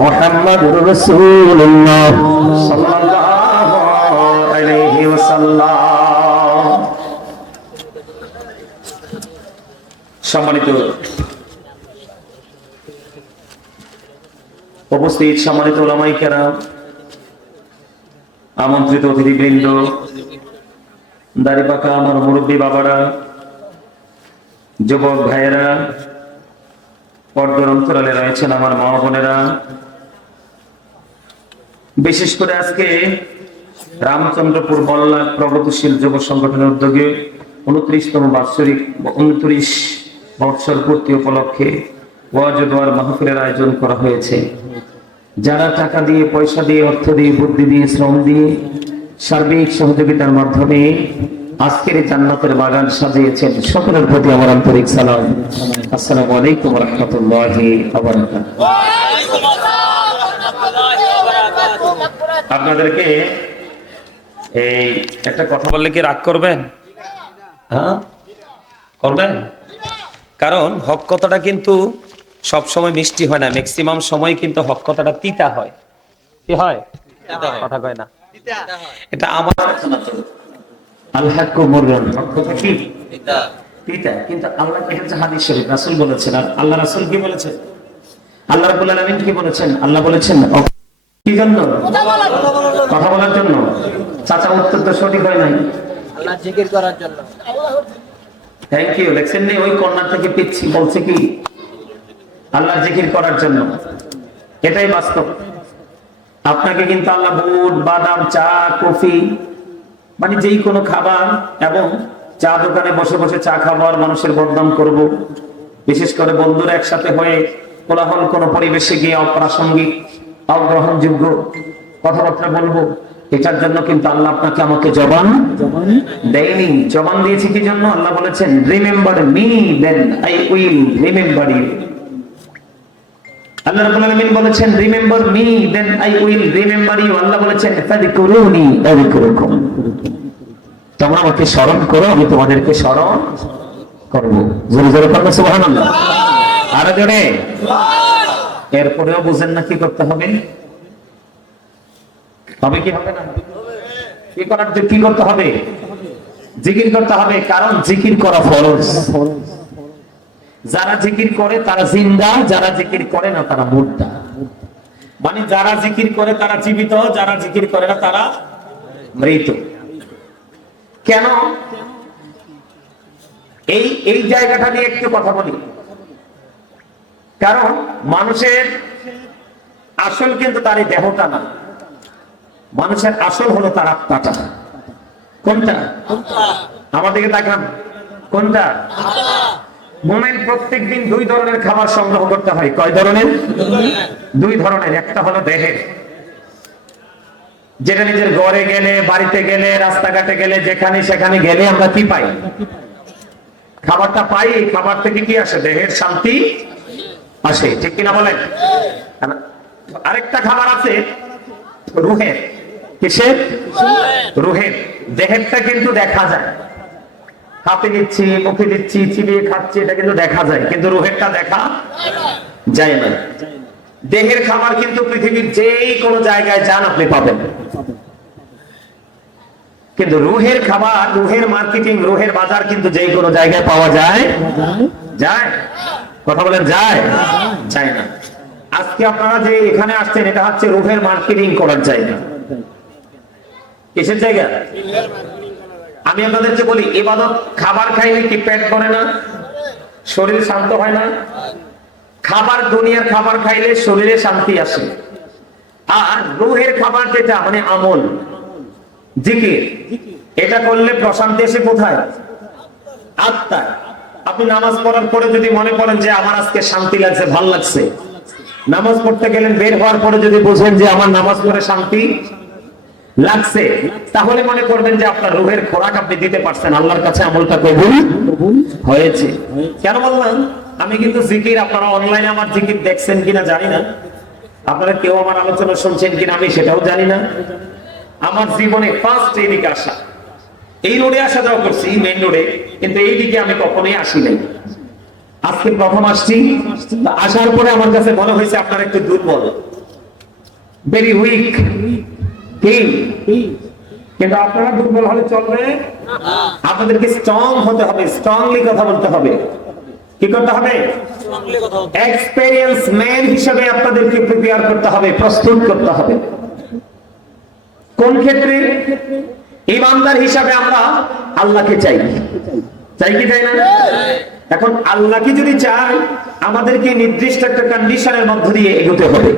মুহাম্মাদুর রাসূলুল্লাহ সাল্লাল্লাহু আলাইহি ওয়াসাল্লাম। সম্মানিত উপস্থিত, সম্মানিত উলামায়ে কেরাম, আমন্ত্রিত অতিথিবৃন্দ, দাড়ি পাকা আমার মুরব্বী বাবারা, যুবক ভাইয়েরা, পর্দার অন্তরালে রয়েছেন আমার মা বোনেরা, বিশেষ করে আজকে রামচন্দ্রপুর বল্লাক প্রগতিশীল যুব সংগঠনের উদ্যোগে 29তম বাৎসরিক 29 বৎসর পূর্তি উপলক্ষে ওয়াজ ও দোয়ার মাহফিলের আয়োজন করা হয়েছে। যারা টাকা দিয়ে, পয়সা দিয়ে, অর্থ দিয়ে, বুদ্ধি দিয়ে, শ্রম দিয়ে, সার্বিক সহযোগিতার মাধ্যমে আজকের জান্নাতের বাগান সাজিয়েছেন, সকলের প্রতি আমার আন্তরিক সালাম। আসসালামু আলাইকুম ওয়া রাহমাতুল্লাহি ওয়া বারাকাতুহু। আপনাদেরকে এই একটা কথা বললে কি রাগ করবেন? হ্যাঁ করবেন? কারণ হক কথাটা কিন্তু সব সময় মিষ্টি হয় না, ম্যাক্সিমাম সময় কিন্তু হক কথাটা তিতা হয়। কি হয়? কথা কয় না, এটা আমার কথা না তো। আল হাক্কু মুররুন, হক কথা কি তিতা, তিতা। কিন্তু আল্লাহ, এটা হচ্ছে হাদিস শরীফ, রাসূল বলেছেন। আর আল্লাহ রাসূল কি বলেছেন? আল্লাহ রাব্বুল আলামিন কি বলেছেন? আল্লাহ বলেছেন কি জন্য? কথা বলার জন্য। চাচা উত্তর তো সঠিক হয় নাই। আল্লাহ জিকির করার জন্য। Thank you. দেখছেন নি ওই কর্নার থেকে পিচ্ছি বলছে কি আল্লাহ জিকির করার জন্য। এটাই বাস্তব। আপনাকে কিন্তু আল্লাহ বুট, বাদাম, চা, কফি, মানে যেই কোনো খাবার, এবং চা দোকানে বসে বসে চা খাবার, মানুষের বদনাম করব, বিশেষ করে বন্ধুরা একসাথে হয়ে কোলাহল কোনো পরিবেশে গিয়ে অপ্রাসঙ্গিক, অগ্রহণযোগ্য কথাবার্তা বলবো, এটার জন্য কিন্তু আল্লাহ আপনাকে আমাকে জবান দেয়নি। জবান দিয়েছে কি জন্য? আল্লাহ বলেছেন remember me then I will remember you. আল্লাহ রাব্বুল আলামিন বলেছেন remember me then I will remember you. আল্লাহ বলেছেন ফাযকুরুনি আযকুরুকুম, তোমরা আমাকে স্মরণ করো, আমি তোমাদেরকে স্মরণ করব। জোরে জোরে পড়ো সুবহানাল্লাহ। আর জোরে। এরপরেও বুঝেন না কি করতে হবে? হবে কি হবে না? কি করার, কি করতে হবে? জিকির করতে হবে, কারণ জিকির করা ফরজ। যারা জিকির করে তারা জিন্দা, যারা জিকির করে না তারা মুর্দা। মানে যারা জিকির করে তারা জীবিত, যারা জিকির করে না তারা মৃত। কেন? এই জায়গাটা নিয়ে একটু কথা বলি। কারণ মানুষের আসল কিন্তু তার এই দেহটা না, মানুষের আসল হলো তার আত্মাটা। কোনটা? আমার দিকে তাকান, কোনটা? মুমিন প্রত্যেকদিন 2 ধরনের খাবার সংগ্রহ করতে হয়। কয় ধরনের? 2 ধরনের। একটা হলো দেহের, যেটা নিজের ঘরে গেলে, বাড়িতে গেলে, রাস্তাঘাটে গেলে, যেখানে সেখানে গেলে আমরা কি পাই? খাবারটা পাই। এই খাবার থেকে কি আসে? দেহের শান্তি আসে, ঠিক কিনা বলেন? আরেকটা খাবার আছে রুহের। কিসের? রুহের। দেহেরটা কিন্তু দেখা যায়, হাতে নিচ্ছি, মুখে দিচ্ছি, চিবিয়ে খাচ্ছি, এটা কিন্তু দেখা যায়, কিন্তু রুহেরটা দেখা যায় না। দেহের খাবার কিন্তু পৃথিবীর যেই কোনো জায়গায় যান আপনি পাবেন, কিন্তু রুহের খাবার, রুহের মার্কেটিং, রুহের বাজার কিন্তু যেই কোনো জায়গায় পাওয়া যায়? যায়। কথা বলেন, যায়? যায় না। আজকে আপনারা যে এখানে আসছেন, এটা হচ্ছে রুহের মার্কেটিং করার জায়গা। কিসের জায়গা? আমি আপনাদেরকে বলি, ইবাদত, খাবার খাইলে কি পেট ভরে না? শরীর শান্ত হয় না? খাবার, দুনিয়ার খাবার খাইলে শরীরে শান্তি আসে। আর রুহের খাবার যেটা, মানে আমল, জিকির, এটা করলে প্রশান্তি এসে কোথায়? আত্মা। আপনি নামাজ পড়ার পরে যদি মনে করেন যে আমার আজকে শান্তি লাগছে, ভাল লাগছে, নামাজ পড়তে গেলেন, বের হওয়ার পরে যদি বুঝেন যে আমার নামাজ পড়ে শান্তি লাগছে, তাহলে মনে করবেন যে আপনার রুহের খোরাক আপনি দিতে পারছেন, আল্লাহর কাছে আমলটা কবুল হয়েছে। কেন বললাম? আমি কিন্তু জিকির, আপনারা অনলাইনে আমার জিকির দেখছেন কিনা জানি না, আপনারা কেউ আমার আলোচনা শুনছেন কিনা আমি সেটাও জানি না। আমার জীবনে ফার্স্ট এইদিকে আসা, এই রোডে আসা যাওয়া করছি, মেইন রোডে, কিন্তু এইদিকে আমি কখনোই আসি নাই। আজকে প্রথম আসছি। আসার পরে আমার কাছে মনে হয়েছে আপনারা একটু দুর্বল, ভেরি উইক। কিন্তু আপনারা দুর্বল হলে চলবে? আপনাদেরকে স্ট্রং হতে হবে, স্ট্রংলি কথা বলতে হবে। কি করতে হবে? এক্সপেরিয়েন্স ম্যান হিসেবে আপনাদেরকে প্রিপেয়ার করতে হবে, প্রস্তুত করতে হবে। কোন ক্ষেত্রে? ইমানদার হিসাবে আমরা আল্লাহকে চাই, চাই কি চাই না? এখন আল্লাহকে যদি চাই, আমাদেরকে নির্দিষ্ট একটা কন্ডিশনের মধ্য দিয়ে এগোতে হবে।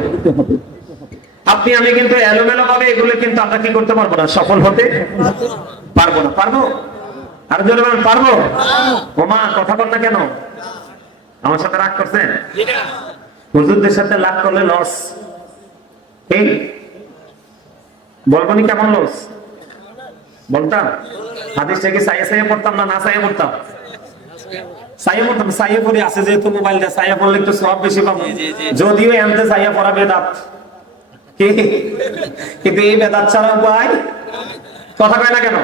আপনি আমি কিন্তু এলোমেলো ভাবে এগুলো কিন্তু আমরা কি করতে পারবো না, সফল হতে পারবো না। পারবো? আর জোরে বলেন, পারবো? ওমা, কথা বল না কেন? আমার সাথে রাগ করছেন? হুজুরদের সাথে রাগ করলে লস। এই বলবো নি কেমন লস? বলতাম হাদিস থেকে সাইয়া সাইয়া পড়তাম না, না সাইয়া পড়তাম? সাইয়া পড়তাম। সাইয়া পড়ে আছে যেহেতু মোবাইলটা, সাইয়া পড়লে একটু সব বেশি পাবো, যদিও এমতে সাইয়া পড়া বেদাত, কিন্তু এই বেদাত ছাড়া উপায়। কথা কয় না কেন?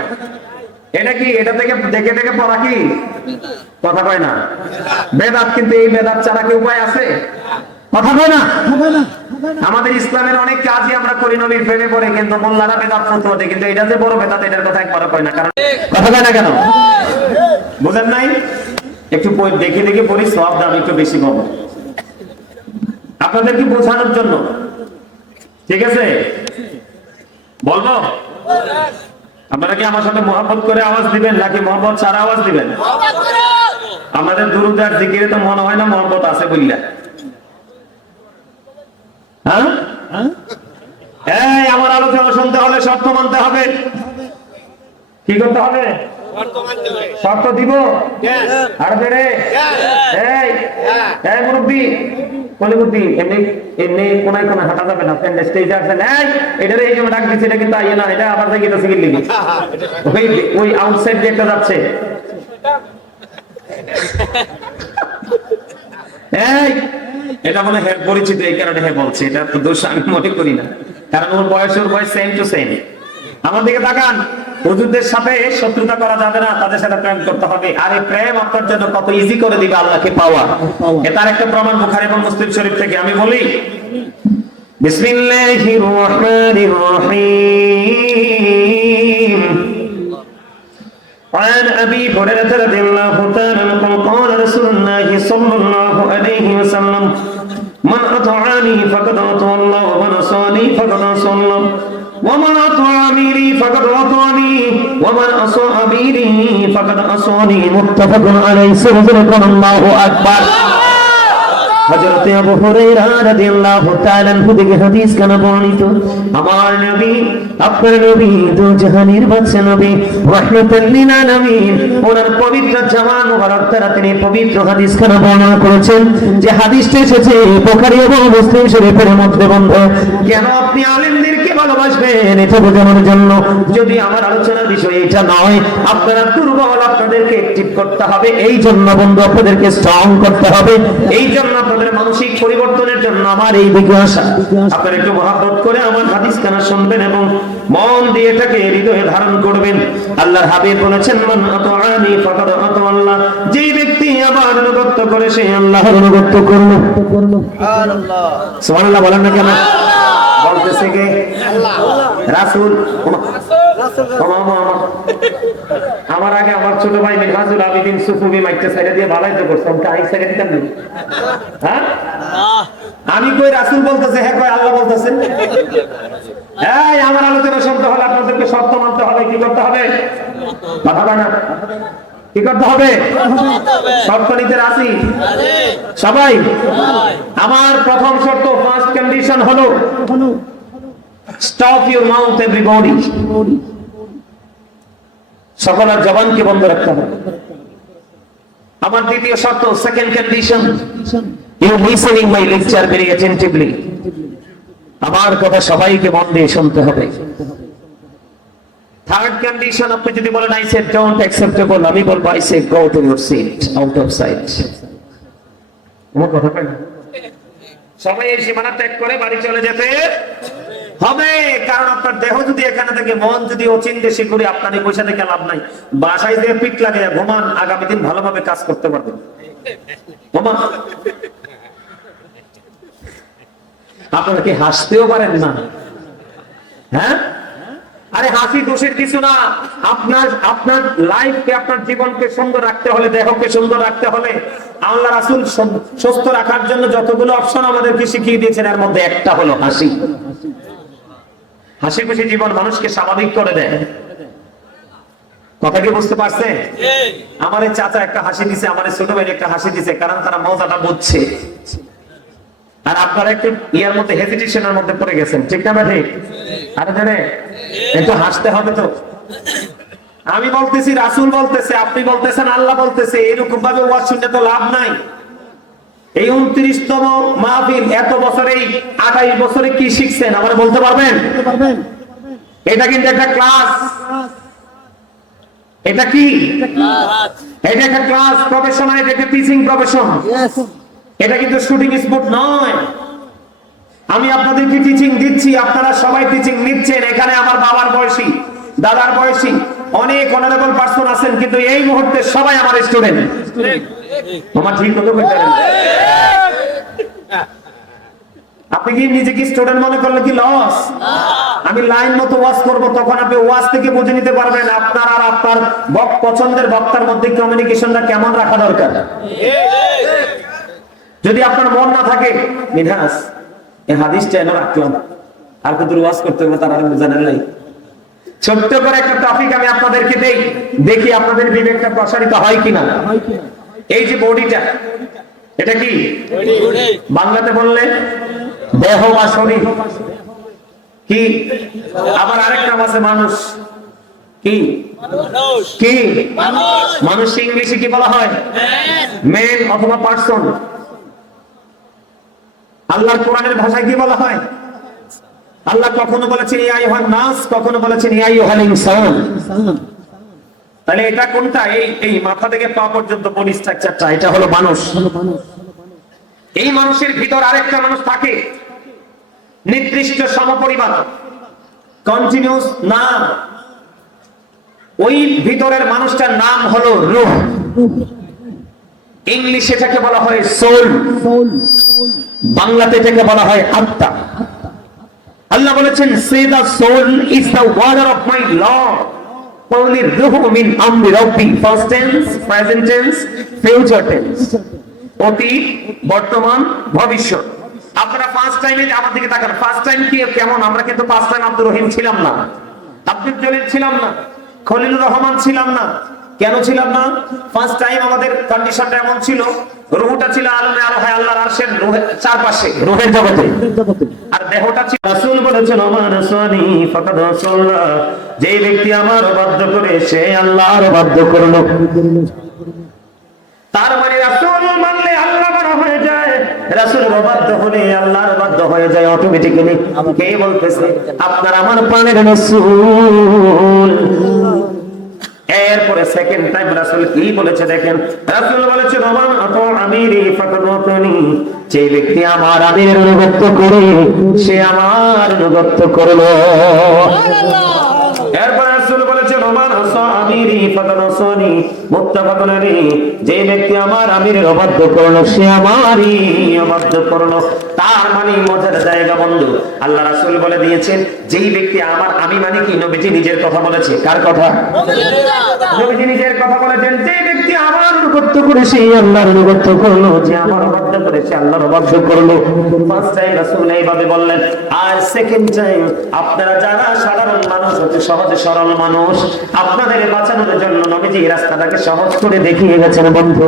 এটা কি? এটা থেকে দেখে দেখে পড়া কি? কথা কয় না, বেদাত। কিন্তু এই বেদাত ছাড়া কি উপায় আছে? কথা কয় না। আমাদের ইসলামের অনেক কাজই আমরা করি নবীর প্রেমে পড়ে, কিন্তু মোল্লারা বেদাত ফতোয়া দেয়, কিন্তু এটা যে বড় বেদাত এটার কথা একবারও কয় না। কারণ কথা কয় না কেন? বুঝেন নাই? একটু দেখে দেখে পড়ি, সওয়াব দাম একটু বেশি পাবো, আপনাদেরকে বোঝানোর জন্য। ঠিক আছে, বলবো? আপনারা কি আমার সাথে মহব্বত করে আওয়াজ দিবেন নাকি মহব্বত ছাড়া আওয়াজ দিবেন? আমাদের দুরূদ আর জিকিরে তো মনে হয় না মহব্বত আছে বললা। হ্যাঁ, এই আমার আলোচনা শুনতে হলে শর্ত মানতে হবে। কি করতে হবে? শর্ত দিব। আর বেড়ে এই মুরব্বী, কলিমুদ্দি, এমনি এমনি কোনায় কোনায় হাঁটা যাবে না। স্টেজে আসেন, এটারে এই জন্য ডাক দিচ্ছে, এটা কিন্তু আইয়ে না, এটা আবার যাই গেছে কি লিখি ওই আউটসাইড যে একটা যাচ্ছে। এই এটা মনে হয় পরিচিত, এই কারণে হ্যাঁ বলছে, এটা তো দোষ আমি মনে করি না, কারণ ওর বয়স সেম টু সেম। আমার দিকে তাকান, হুজুরদের সাথে শত্রুতা করা যাবে না, তাদের সাথে প্রেম করতে হবে। আর এই প্রেম আপনার জন্য কত ইজি করে দিবে আল্লাহকে পাওয়া, এটার একটা প্রমাণ বুখারী এবং মুসলিম শরীফ থেকে। আমি বলি, বিসমিল্লাহির রহমানির রহিম। عن أبي هريرة رضي الله تعالى عنه قال رسول الله صلى الله عليه وسلم من أطاعني فقد أطاع الله ومن عصاني فقد عصى الله ومن أطاع أميري فقد أطاعني ومن عصى أميري فقد عصاني متفق عليه। الله أكبر। হযরত আবু হুরায়রা রাদিয়াল্লাহু তাআলা আনহু থেকে হাদিস কেন বর্ণিত, আমার নবী, আপনার নবী, দু জাহানের বাদশা নবী, রাহমাতুল লিল আলামিন, ওনার পবিত্র জামান মুবারক দ্বারা তিনি পবিত্র হাদিস কেন বর্ণনা করেছেন, যে হাদিসটা এসেছে বুখারী এবং মুসলিম শরীফের মধ্যে। বন্ধু, কেন আপনি আলেমদেরকে ভালোবাসবেন এটা বোঝানোর জন্য। যদি আমার আলোচনার বিষয় এটা নয়, আপনারা দুর্বল, আপনাদেরকে অ্যাক্টিভ করতে হবে, এই জন্য বন্ধু আপনাদেরকে স্ট্রং করতে হবে, এই জন্য আপনাদের মানসিক পরিবর্তনের জন্য আমার এই দিকে আসা। আপনারা একটু মহব্বত করে আমার হাদিস কানা শুনবেন এবং মন দিয়ে এটাকে হৃদয়ে ধারণ করবেন। আল্লাহর হাবিব বলেছেন, মান আতাআনি ফাকাদ আতা আল্লাহ, যে ব্যক্তি আমার আনুগত্য করে সে আল্লাহর আনুগত্য করলো। সুবহানাল্লাহ, সুবহানাল্লাহ বলেন না কেন? বলতেছে কে? রাসূল। আমার আগে আমার ছোট ভাই মিনহাজুল আবিদিন সুফুবি মাইকটা সাইডে দিয়ে ভালাই তো করছে, ওকে আই সাইডে দিতাম না। হ্যাঁ, আমি কই রাসূল বলতেছে, হ্যাঁ কই আল্লাহ বলতেছে। এই আমার আলোচনা শুনতে হলে আপনাদেরকে সত্য মানতে হবে। কি করতে হবে? কথা বলেন না, কি করতে হবে? সত্য নিতে রাজি সবাই? আমার প্রথম শর্ত, ফার্স্ট কন্ডিশন হলো স্টপ ইউর মাউথ এভরিবডি। সকলের জবানকে বন্ধ রাখতে হবে। আমার দ্বিতীয় শর্ত, second condition, you listening my lecture very attentively. আমার কথা সবাইকে মন দিয়ে শুনতে হবে। থার্ড কন্ডিশন, আপনি যদি বলেন আই সে ডোন্ট অ্যাকসেপ্টেবল, আমি বলবো I say go to your seat, out of sight. আমার কথা কই না? সবাই এই সীমানা ত্যাগ করে বাড়ি চলে যেতে হবে, কারণ আপনার দেহ যদি এখানে থেকে, মন যদি অচিন্তে শিখুরি, আপনার এই পয়সা থেকে লাভ নাই। বাসায় দিয়ে পিঠ লাগে ঘুমান, আগামী দিন ভালোভাবে কাজ করতে পারবেন। আপনারা কি হাসতেও পারেন না? হ্যাঁ, আরে হাসি দোষের কিছু না। আপনার লাইফকে, আপনার জীবনকে সুন্দর রাখতে হলে, দেহকে সুন্দর রাখতে হলে, আল্লাহ রাসূল সুস্থ রাখার জন্য যতগুলো অপশন আমাদেরকে শিখিয়ে দিয়েছেন, এর মধ্যে একটা হলো হাসি। হাসি খুশি জীবন মানুষকে স্বাভাবিক করে দেয়। কথা কি বুঝতে পারছেন? আমার এই চাচা একটা হাসি দিছে, আমার ছোট ভাই একটা হাসি দিছে, কারণ তারা মজাটা বুঝছে। আর আপনারা একটু ইয়ার মধ্যে, হেজিটেশনের মধ্যে পড়ে গেছেন, ঠিক না ভাই? আরে জানে একটু হাসতে হবে তো। আমি বলতেছি, রাসূল বলতেছে, আপনি বলতেছেন, আল্লাহ বলতেছে, এরকম ভাবে ওয়াজ শুনতে তো লাভ নাই। এই 29তম মাহফিল, এত বছরে, 28 বছরে কি শিখছেন আমার বলতে পারবেন? এটা কিন্তু একটা ক্লাস। এটা কি? এটা একটা ক্লাস, প্রফেশনাল, এটা একটা টিচিং প্রফেশন। এটা কিন্তু শুটিং স্পট নয়। আমি আপনাদেরকে টিচিং দিচ্ছি, আপনারা সবাই টিচিং নিচ্ছেন। এখানে আমার বাবার বয়সী, দাদার বয়সী অনেক অনারেবল পারসন আছেন, কিন্তু এই মুহূর্তে সবাই আমার স্টুডেন্ট। আমার ঠিক মতো বলতে পারেন? আপনি কি নিজেকে স্টুডেন্ট মনে করলে কি লস? আমি লাইন মতো ওয়াজ করব, তখন আপনি ওয়াজ থেকে বুঝে নিতে পারবেন আপনার আর আপনার পছন্দের বক্তার মধ্যে কমিউনিকেশনটা কেমন রাখা দরকার। যদি আপনার মন না থাকে, মিনহাস এই হাদিসটা এনে রাখলাম, আর কত ওয়াজ করতে হবে তার আর জানেন নাই। ছোট্ট করে একটা টপিক আমি আপনাদেরকে দেই, দেখি আপনাদের বিবেকটা প্রসারিত হয় কিনা। এই যে বডিটা, এটা কি? বাংলাতে বললে দেহ বা শরীর। কি? আবার আরেকটা আছে মানুষ। কি? কি মানুষ? ইংলিশে কি বলা হয়? ম্যান অথবা পারসন। আল্লাহর কোরআনের ভাষায় কি বলা হয়? আল্লাহ কখনো বলেছেন ইয়া আইয়ুহান নাস, কখনো বলেছেন ইয়া আইয়ুহাল ইনসান। তাহলে এটা কোনটা? এই মাথা থেকে পা পর্যন্ত বডি স্ট্রাকচারটা, এটা হলো মানুষ। এই মানুষের ভিতর আরেকটা মানুষ থাকে, নির্দিষ্ট সমপরিমাণ, কন্টিনিউয়াস না। ওই ভিতরের মানুষটার নাম হলো রূহ। ইংলিশে এটাকে বলা হয় সোল, বাংলাতে এটাকে বলা হয় আত্মা। আল্লাহ বলেছেন, say the soul is the order of my lord, only রূহু মিন আমরি রাব্বি, first tense, present tense, future tense, অতীত, বর্তমান, ভবিষ্যৎ। আপনারা ফার্স্ট টাইমে আমার দিকে তাকান। ফার্স্ট টাইম কি কেমন? আমরা কিন্তু ফার্স্ট টাইম আব্দুর রহিম ছিলাম না, আব্দুল জলিল ছিলাম না, খলিলুর রহমান ছিলাম না। কেন ছিলাম না? ফার্স্ট টাইম আমাদের কন্ডিশনটা এমন ছিল রূহটা ছিল আলমে আলো হয় আল্লাহর আরশের চারপাশে, রূহের জগতে। আর দেহটা ছিল, রাসূল বলেছেন ওমান সানি ফাকাদ সাল্লা, যে ব্যক্তি আমার অবাধ্য করে সে আল্লাহর অবাধ্য করলো। তার মানে রাসূল মানলে আল্লাহ বড় হয়ে যায়, রাসূলের অবাধ্য হলে আল্লাহর অবাধ্য হয়ে যায় অটোমেটিক্যালি। কে বলতেছে? আপনার আমার প্রাণের রাসূল। এরপরে সেকেন্ড টাইম রাসূল কি বলেছে দেখেন, রাসূল বলেছেন ওমান আতা আমিরি ফাকাদ আতানি, যে ব্যক্তি আমার আমিরের অনুগত করে সে আমার অনুগত করলো। এরপর রাসূল বলেছেন ওমান আসা আমিরি ফাকাদ আসানি মুত্তাফাকুন আলাইহি, যে ব্যক্তি আমার আমিরের অবাধ্য করলো সে আমারই অবাধ্য করলো। তার মানে মজার জায়গা বন্ধু, আল্লাহ রাসূল বলে দিয়েছেন যেই ব্যক্তি আমার, আমি মানে কি নবীজি নিজের কথা বলেছে। কার কথা? নবীজি নিজের কথা বলেছেন, যে ব্যক্তি আমার অনুগত করে সে আল্লাহর অনুগত করলো, যে আমার অবাধ্য করে সে আল্লাহর অবাধ্য করলো। ফার্স্ট টাইম রাসূল এইভাবে বললেন। আর সেকেন্ড টাইম আপনারা যারা সাধারণ মানুষ, অতি সহজ সরল মানুষ, আপনাদের বাঁচানোর জন্য নবীজি এই রাস্তাটাকে সহজ করে দেখিয়ে গেছেন বন্ধু।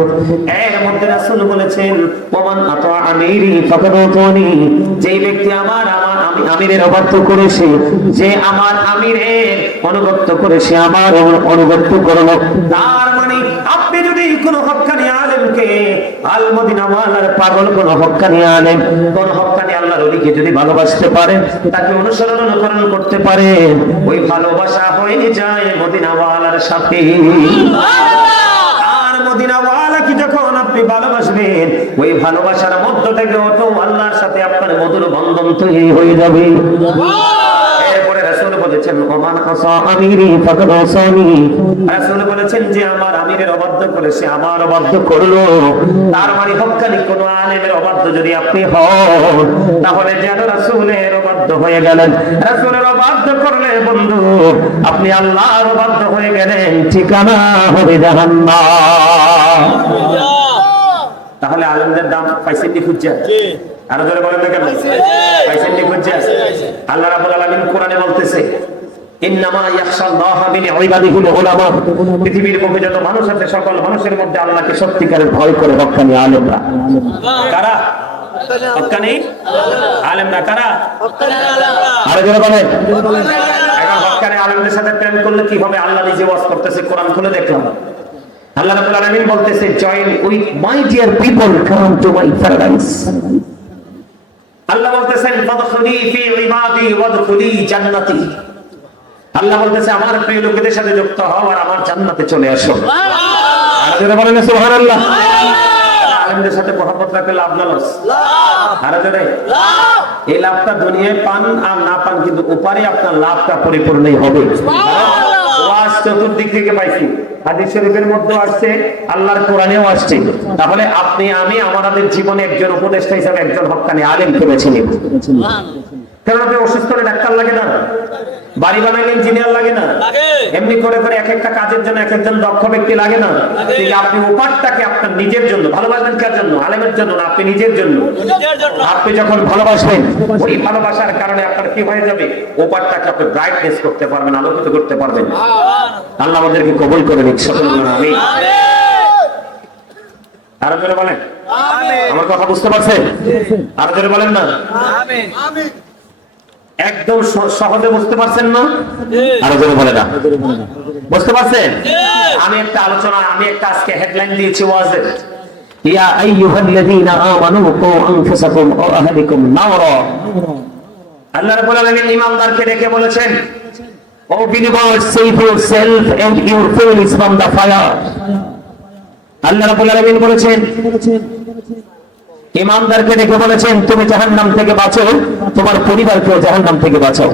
এর মধ্যে রাসূল বলেছেন ওমান আতা আমিরি ফাকাদ আতানি, যে ব্যক্তি আমার আমি আমিরের অবাধ্য করেছে, যে আমার আমিরের অনুগত করে সে আমার অনুগত করলো। তার মানে আপনি যদি কোন হক্কানি আলেমকে, আল মদিনা ওয়ালার পাগল কোন হক্কানি আলেম, কোন হক্কানি আল্লাহর ওলিকে যদি ভালোবাসতে পারেন, তাকে অনুসরণ অনুকরণ করতে পারেন, ওই ভালোবাসা হয়ে যায় মদিনা ওয়ালার সাথে। আর মদিনা ওয়ালাকে যখন আপনি ভালোবাসবেন, ওই ভালোবাসার মধ্য থেকে অটো আল্লাহর সাথে আপনার মধুর বন্ধন তৈরি হয়ে যাবে। এরপরে রাসূল বলেছেন ওমান আসা আমিরি ফাকাদ আসানি, রাসূল বলেছেন যে আমার আমিরের অবাধ্য করে সে আমার অবাধ্য করলো। তার মানে হক্কানি কোন আলেমের অবাধ্য যদি আপনি হন, তাহলে যেন রাসূলের অবাধ্য হয়ে গেলেন। রাসূলের অবাধ্য করলে বন্ধু আপনি আল্লাহর অবাধ্য হয়ে গেলেন, ঠিকানা হবে জাহান্নাম। তাহলে আলেমদের দাম পাইছেন নি খুঁজছে? আরো জোরে বলেন না কেন? পাইছেন নি খুঁজছে? আল্লাহ রাব্বুল আলামিন কোরআনে বলতেছে ইন্নামা ইয়াখশাল্লাহা মিন ইবাদিহিল উলামা, পৃথিবীর বুকে যত মানুষ আছে সকল মানুষের মধ্যে আল্লাহকে সত্যিকারের ভয় করে হক্কানি আলেমরা। কারা হক্কানি আলেমরা? কারা? আরো জোরে বলেন। এখন হক্কানি আলেমদের সাথে প্রেম করলে কি হবে? আল্লাহ নিজে ওয়াজ করতেছে, কোরআন খুলে দেখলাম। আল্লাহ রাব্বুল আলামিন বলতেছে join with my dear people come to my paradise. আল্লাহ বলতেছেন ফাদখুলি ফি ইবাদি ওয়াদখুলি জান্নাতি। আল্লাহ বলতেছে আমার প্রিয় লোকদের সাথে যুক্ত হও আর আমার জান্নাতে চলে আসো। আর যারা বলেন সুবহানাল্লাহ। আলেমদের সাথে মহব্বত রাখলে লাভ না লস? আর যারা এই লাভটা দুনিয়ায় পান আর না পান, কিন্তু উপরে আপনার লাভটা পরিপূর্ণই হবে। ওয়াজ চতুর্দিক থেকে পাইছি, হাদিস শরীফের মধ্যে আসছে, আল্লাহর কোরআনেও আসছে। তাহলে আপনি আমি আমাদের জীবনে একজন উপদেষ্টা হিসেবে একজন হক্কানি আলেমকে বেছে নিব। কারণ আপনি অসুস্থ হলে ডাক্তার লাগে না, বাড়ি বানাইলে ইঞ্জিনিয়ার লাগে না, এমনি করে করে এক একটা কাজের জন্য এক একজন দক্ষ ব্যক্তি লাগে না। ঠিক আপনি উপারটাকে আপনার নিজের জন্য ভালোবাসবেন। কার জন্য? আলেমের জন্য না, আপনি নিজের জন্য। আপনি যখন ভালোবাসবেন, ওই ভালোবাসার কারণে আপনার কি হয়ে যাবে? উপারটাকে আপনি ব্রাইটনেস করতে পারবেন, আলোকিত করতে পারবেন। আল্লাহ আমাদেরকে কবুল করে নিক, সকলে বলুন আমিন। আরো জোরে বলেন আমিন। আমার কথা বুঝতে পারছেন? আরো জোরে বলেন না আমিন। একদম সহজে বুঝতে পারছেন না? আরো জোরে বলেন না বুঝতে পারছেন? আমি একটা আলোচনা, আমি একটা আজকে হেডলাইন দিয়েছি ওয়াজের, ইয়া আইয়ুহাল্লাযীনা আমানু কু আনফুসাকুম ওয়া আহলিকুম নারা। আল্লাহ রাব্বুল আলামিন ঈমানদারকে ডেকে বলেছেন, ও believers, save yourself and your families from the fire। আল্লাহ রাব্বুল আলামিন বলেছেন, ঈমানদারকে ডেকে বলেছেন তুমি জাহান্নাম থেকে বাঁচো, তোমার পরিবারকেও জাহান্নাম থেকে বাঁচাও।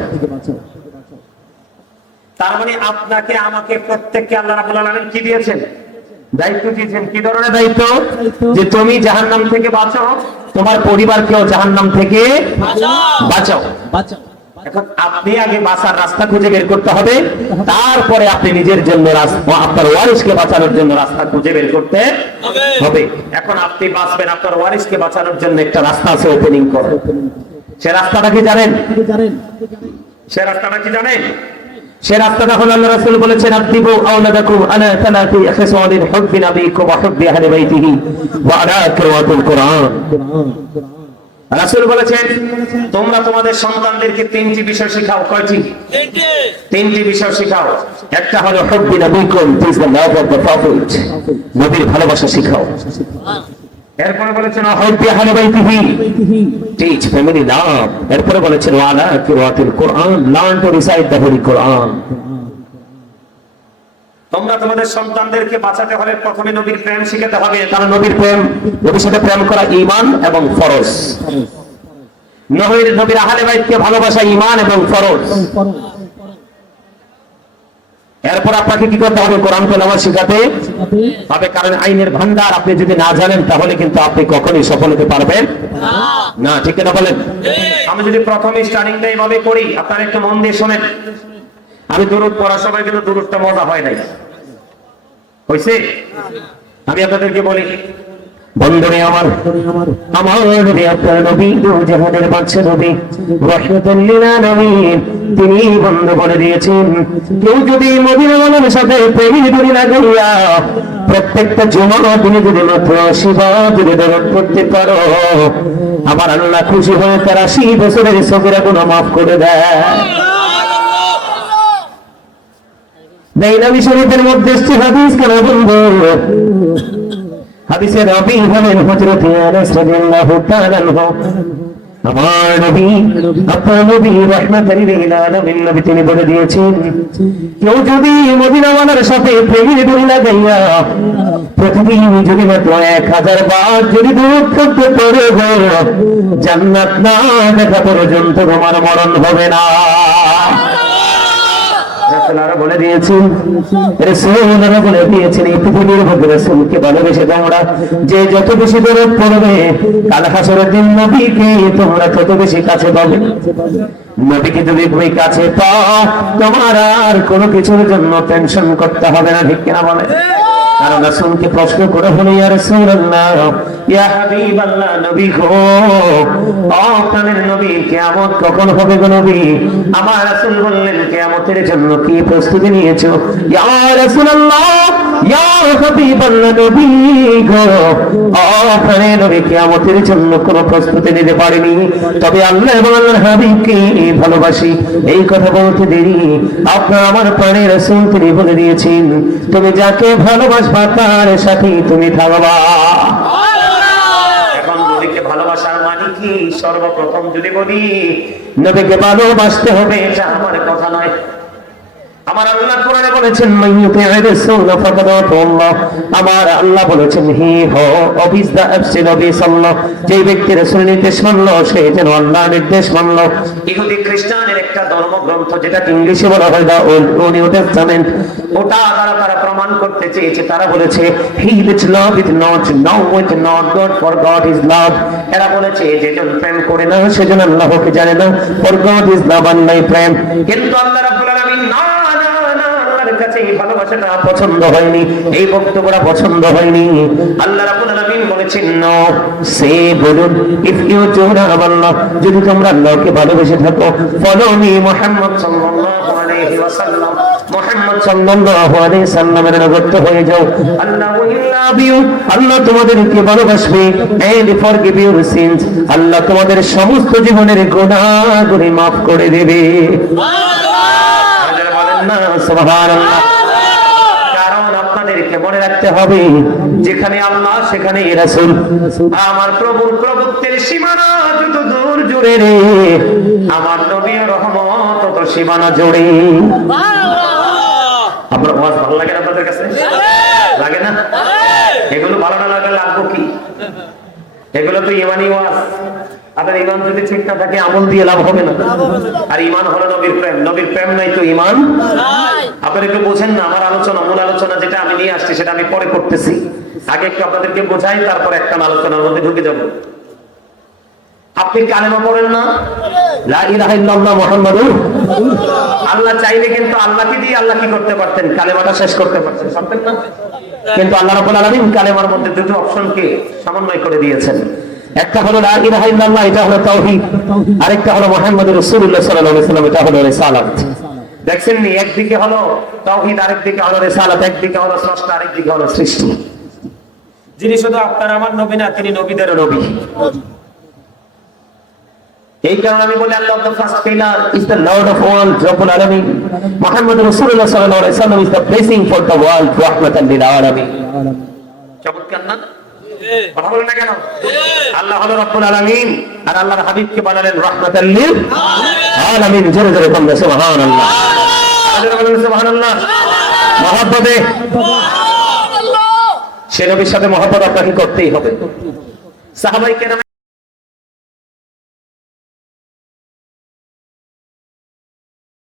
তার মানে আপনাকে আমাকে প্রত্যেককে আল্লাহ রাব্বুল আলামিন কি দিয়েছেন? দায়িত্ব দিয়েছেন। কি ধরনের দায়িত্ব? যে তুমি জাহান্নাম থেকে বাঁচো, তোমার পরিবারকেও জাহান্নাম থেকে বাঁচাও। এখন আপনি আগে বাঁচার রাস্তা খুঁজে বের করতে হবে, তারপরে আপনি নিজের জন্য আপনার ওয়ারিসকে বাঁচানোর জন্য রাস্তা খুঁজে বের করতে হবে। এখন আপনি বাঁচবেন, আপনার ওয়ারিসকে বাঁচানোর জন্য একটা রাস্তা আছে, ওপেনিং করুন। সে রাস্তাটা কি জানেন? সে রাস্তাটা কি জানেন? সে রাস্তাটা হলো আল্লাহ রাসূল বলেছেন আদিবু আওলাদাকুম আলা সালাতি খিসালিন হুব্বি নাবিয়িকুম ওয়া হুব্বি আহলি বাইতিহি ওয়া আলা কিরাআতিল কুরআন। রাসূল বলেছেন তোমরা তোমাদের সন্তানদেরকে তিনটি বিষয় শেখাও। কয়টি? তিনটি বিষয় শেখাও। একটা হলো হুব্বি নাবিয়িকুম, this the love of the prophet, নবীর ভালোবাসা শেখাও। এরপরে বলেছেন হুব্বি আহলি বাইতিহি, টিচ ফ্যামিলি লাভ। এরপরে বলেছেন ওয়া আলা কিরাআতিল কুরআন, learn to recite the holy কুরআন। তোমরা তোমাদের সন্তানদেরকে বাঁচাতে হলে প্রথমে নবীর প্রেম শিখাতে হবে, কারণ নবীর সাথে প্রেম করা ঈমান এবং ফরজ। নবীর আহলে বাইতকে ভালোবাসা ঈমান এবং ফরজ। এরপর আপনাকে কি করতে হবে? কোরআন তেলাওয়াত শিখাতে হবে, কারণ আইনের ভান্ডার আপনি যদি না জানেন তাহলে কিন্তু আপনি কখনোই সফল হতে পারবেন না। ঠিক না বলেন? আমি যদি প্রথমে স্টার্টিংটা এইভাবে করি, আপনারা একটু মন দিয়ে শোনেন। আমি দুরূদ পড়ার সময় কিন্তু দুরূদটা মজা হয় নাই, হইছে? আমি আপনাদেরকে বলি, বন্ধুরে আমার নবী আপনার নবী, জাহানের বাদশা নবী, রাহমাতুল লিল আলামিন, তিনি বন্ধ করে দিয়েছেন কেউ যদি মদিনা ওয়ালার সাথে প্রেমের ডোরি লাগাইয়া প্রত্যেকটা জুমার দিনে যদি মাত্র 80 বার যদি দরদ পড়তে পারো, আমার আল্লাহ খুশি হয়ে তার 80 বছরের সগীরা গুনাহ মাফ করে দেয়। নবী শরীফের মধ্যে হাদিস কানা বন্ধু, হাদিসে নবী হলেন হযরত আনাস রাদিয়াল্লাহু তাআলা আনহু। আমার নবী আপনার নবী রাহমাতুল লিল আলামিন নবী তিনি বলে দিয়েছেন কেউ যদি মদিনা ওয়ালার সাথে প্রেমের ডোরি লাগাইয়া প্রতিদিন যদি মাত্র 1000 বার যদি দরুদ পড়তে পারে, জান্নাত না দেখা পর্যন্ত তোমার মরণ হবে না। রাসূলুল্লাহ বলে দিয়েছেন, রাসূলুল্লাহ বলে দিয়েছেন এই পৃথিবীর মধ্যে রাসূলকে ভালোবেসে তোমরা যে যত বেশি দরদ পড়বে, কাল হাসরের দিন নবীকে তোমরা তত বেশি কাছে পাবে। নবীকে যদি তুমি কাছে পাও, তোমার আর কোনো কিছুর জন্য টেনশন করতে হবে না। ঠিক কিনা বলে? কারণ রাসূলকে প্রশ্ন করে হলো, ইয়া রাসূলুল্লাহ, ইয়া হাবিবাল্লাহ, নবী গো, আপনাদের নবী কিয়ামত কখন হবে গো নবী? আমার রাসূল বললেন কিয়ামতের জন্য কি প্রস্তুতি নিয়েছো? ইয়া রাসূলুল্লাহ, ইয়া হাবিবাল্লাহ, নবী গো, আপনাদের নবী কিয়ামতের জন্য কোনো প্রস্তুতি নিতে পারেনি, তবে আল্লাহ এবং আল্লাহর হাবিবকে ভালোবাসি। এই কথা বলতে দেরি আপনার আমার প্রাণের রাসূল তিনি বলে দিয়েছেন তুমি যাকে ভালোবাসবা তার সাথে তুমি থাকবা। এখন নবীকে ভালোবাসার মানে কি? সর্বপ্রথম যদি বলি নবীকে ভালোবাসতে হবে, এটা আমার কথা নয়। আমার আল্লাহ কোরআনে বলেছেন মাইয়ুতি'র রাসূল ফাকাদ আতাল্লাহ, আমার আল্লাহ বলেছেন হি হো অবিস দা আবসিল অবিস আল্লাহ, যে ব্যক্তি রাসূলের নির্দেশ মানলো সে যেন আল্লাহর নির্দেশ মানলো। ইহুদি খ্রিস্টানের একটা ধর্মগ্রন্থ যেটা ইংলিশে বলা হয় দা ওল্ড নিউ টেস্টামেন্ট, ওটা তারা প্রমাণ করতে চেয়েছে। তারা বলেছে he which love is not know which not God, for God is love. এরা বলেছে যেজন প্রেম করে না সেজন আল্লাহকে জানে না, ফর গড ইজ লাভ, আল্লাহই প্রেম। কিন্তু আল্লাহ রাব্বুল আলামিন না, কাছে এই ভালোবাসাটা পছন্দ হয়নি, এই বক্তব্যটা পছন্দ হয়নি। আল্লাহ রাব্বুল আলামিন বলেছেন নো, সে বলুন ইফ ইউ ডু লাভ আল্লাহ, যদি তোমরা আল্লাহকে ভালোবেসে থাকো, ফলো মি মুহাম্মদ সাল্লাল্লাহু আলাইহি ওয়াসাল্লাম, মুহাম্মদ সাল্লাল্লাহু আলাইহি সাল্লামের অনুগত হয়ে যাও। আল্লাহ উইল লাভ ইউ, আল্লাহ তোমাদেরকে ভালোবাসবে, এন্ড ফরগিভ ইউর সিনস, আল্লাহ তোমাদের সমস্ত জীবনের গুনাহগুলি maaf করে দেবে। সুবহানাল্লাহ। কারণ আপনাদেরকে মনে রাখতে হবে যেখানে আল্লাহ সেখানে রাসূল। আমার প্রভুর প্রভুত্বের সীমানা যত দূর জুড়ে রে, আমার নবীর রহমত তত সীমানা জুড়ে। আপনার ওয়াজ ভালো লাগে না? আপনাদের কাছে লাগে না? এগুলো ভালো না লাগলে লাগবো কি? এগুলো তো ইমানি ওয়াজ। আপনার ইমান যদি ঠিক না থাকে আমল দিয়ে লাভ হবে না। আর ইমান হলো নবীর প্রেম, নবীর প্রেম নাই তো ইমান নাই। আপনারা একটু বোঝেন না, আমার আলোচনা মূল আলোচনা যেটা আমি নিয়ে আসছি সেটা আমি পরে করতেছি। আগে একটু আপনাদেরকে বোঝাই, তারপর একটা আলোচনার মধ্যে ঢুকে যাব। আপনি কালেমা পড়েন না, লা ইলাহা ইল্লাল্লাহ মুহাম্মাদুর, আল্লাহ চাইলে কিন্তু আল্লাহকে দিয়ে আল্লাহ কি করতে পারতেন? কালেমাটা শেষ করতে পারতেন, পারতেন না? কিন্তু আল্লাহ রাব্বুল আলামিন কালেমার মধ্যে দুটো অপশনকে সমন্বয় করে দিয়েছেন। একটা হলো লা ইলাহা ইল্লাল্লাহ, এটা হলো তাওহীদ, আরেকটা হলো মুহাম্মাদুর রাসূলুল্লাহ সাল্লাল্লাহু আলাইহি ওয়াসাল্লাম, এটা হলো রিসালাত। দেখছেন নি, একদিকে হলো তাওহীদ, আরেকদিকে হলো রিসালাত, একদিকে হলো স্রষ্টা, আরেকদিকে হলো সৃষ্টি। যিনি শুধু আপনার আমার নবী না, তিনি নবীদেরও নবী। এই কারণে আমি বলি আল্লাহ the first pillar is the Lord of all, রব্বুল আলামিন। মুহাম্মদ রাসূলুল্লাহ সাল্লাল্লাহু আলাইহি ওয়াসাল্লাম is the blessing for the world, রাহমাতাল লিল আলামিন। চমৎকার না? কথা বলেন না কেন? আল্লাহ হলো রব্বুল আলামিন, আর আল্লাহর হাবিবকে বানালেন রাহমাতাল লিল আলামিন। জোরে জোরে বলুন সুবহানাল্লাহ, জোরে বলুন সুবহানাল্লাহ। মহব্বতে সে নবীর সাথে মহব্বত আপনাকে করতেই হবে। সাহাবায়ে কেরাম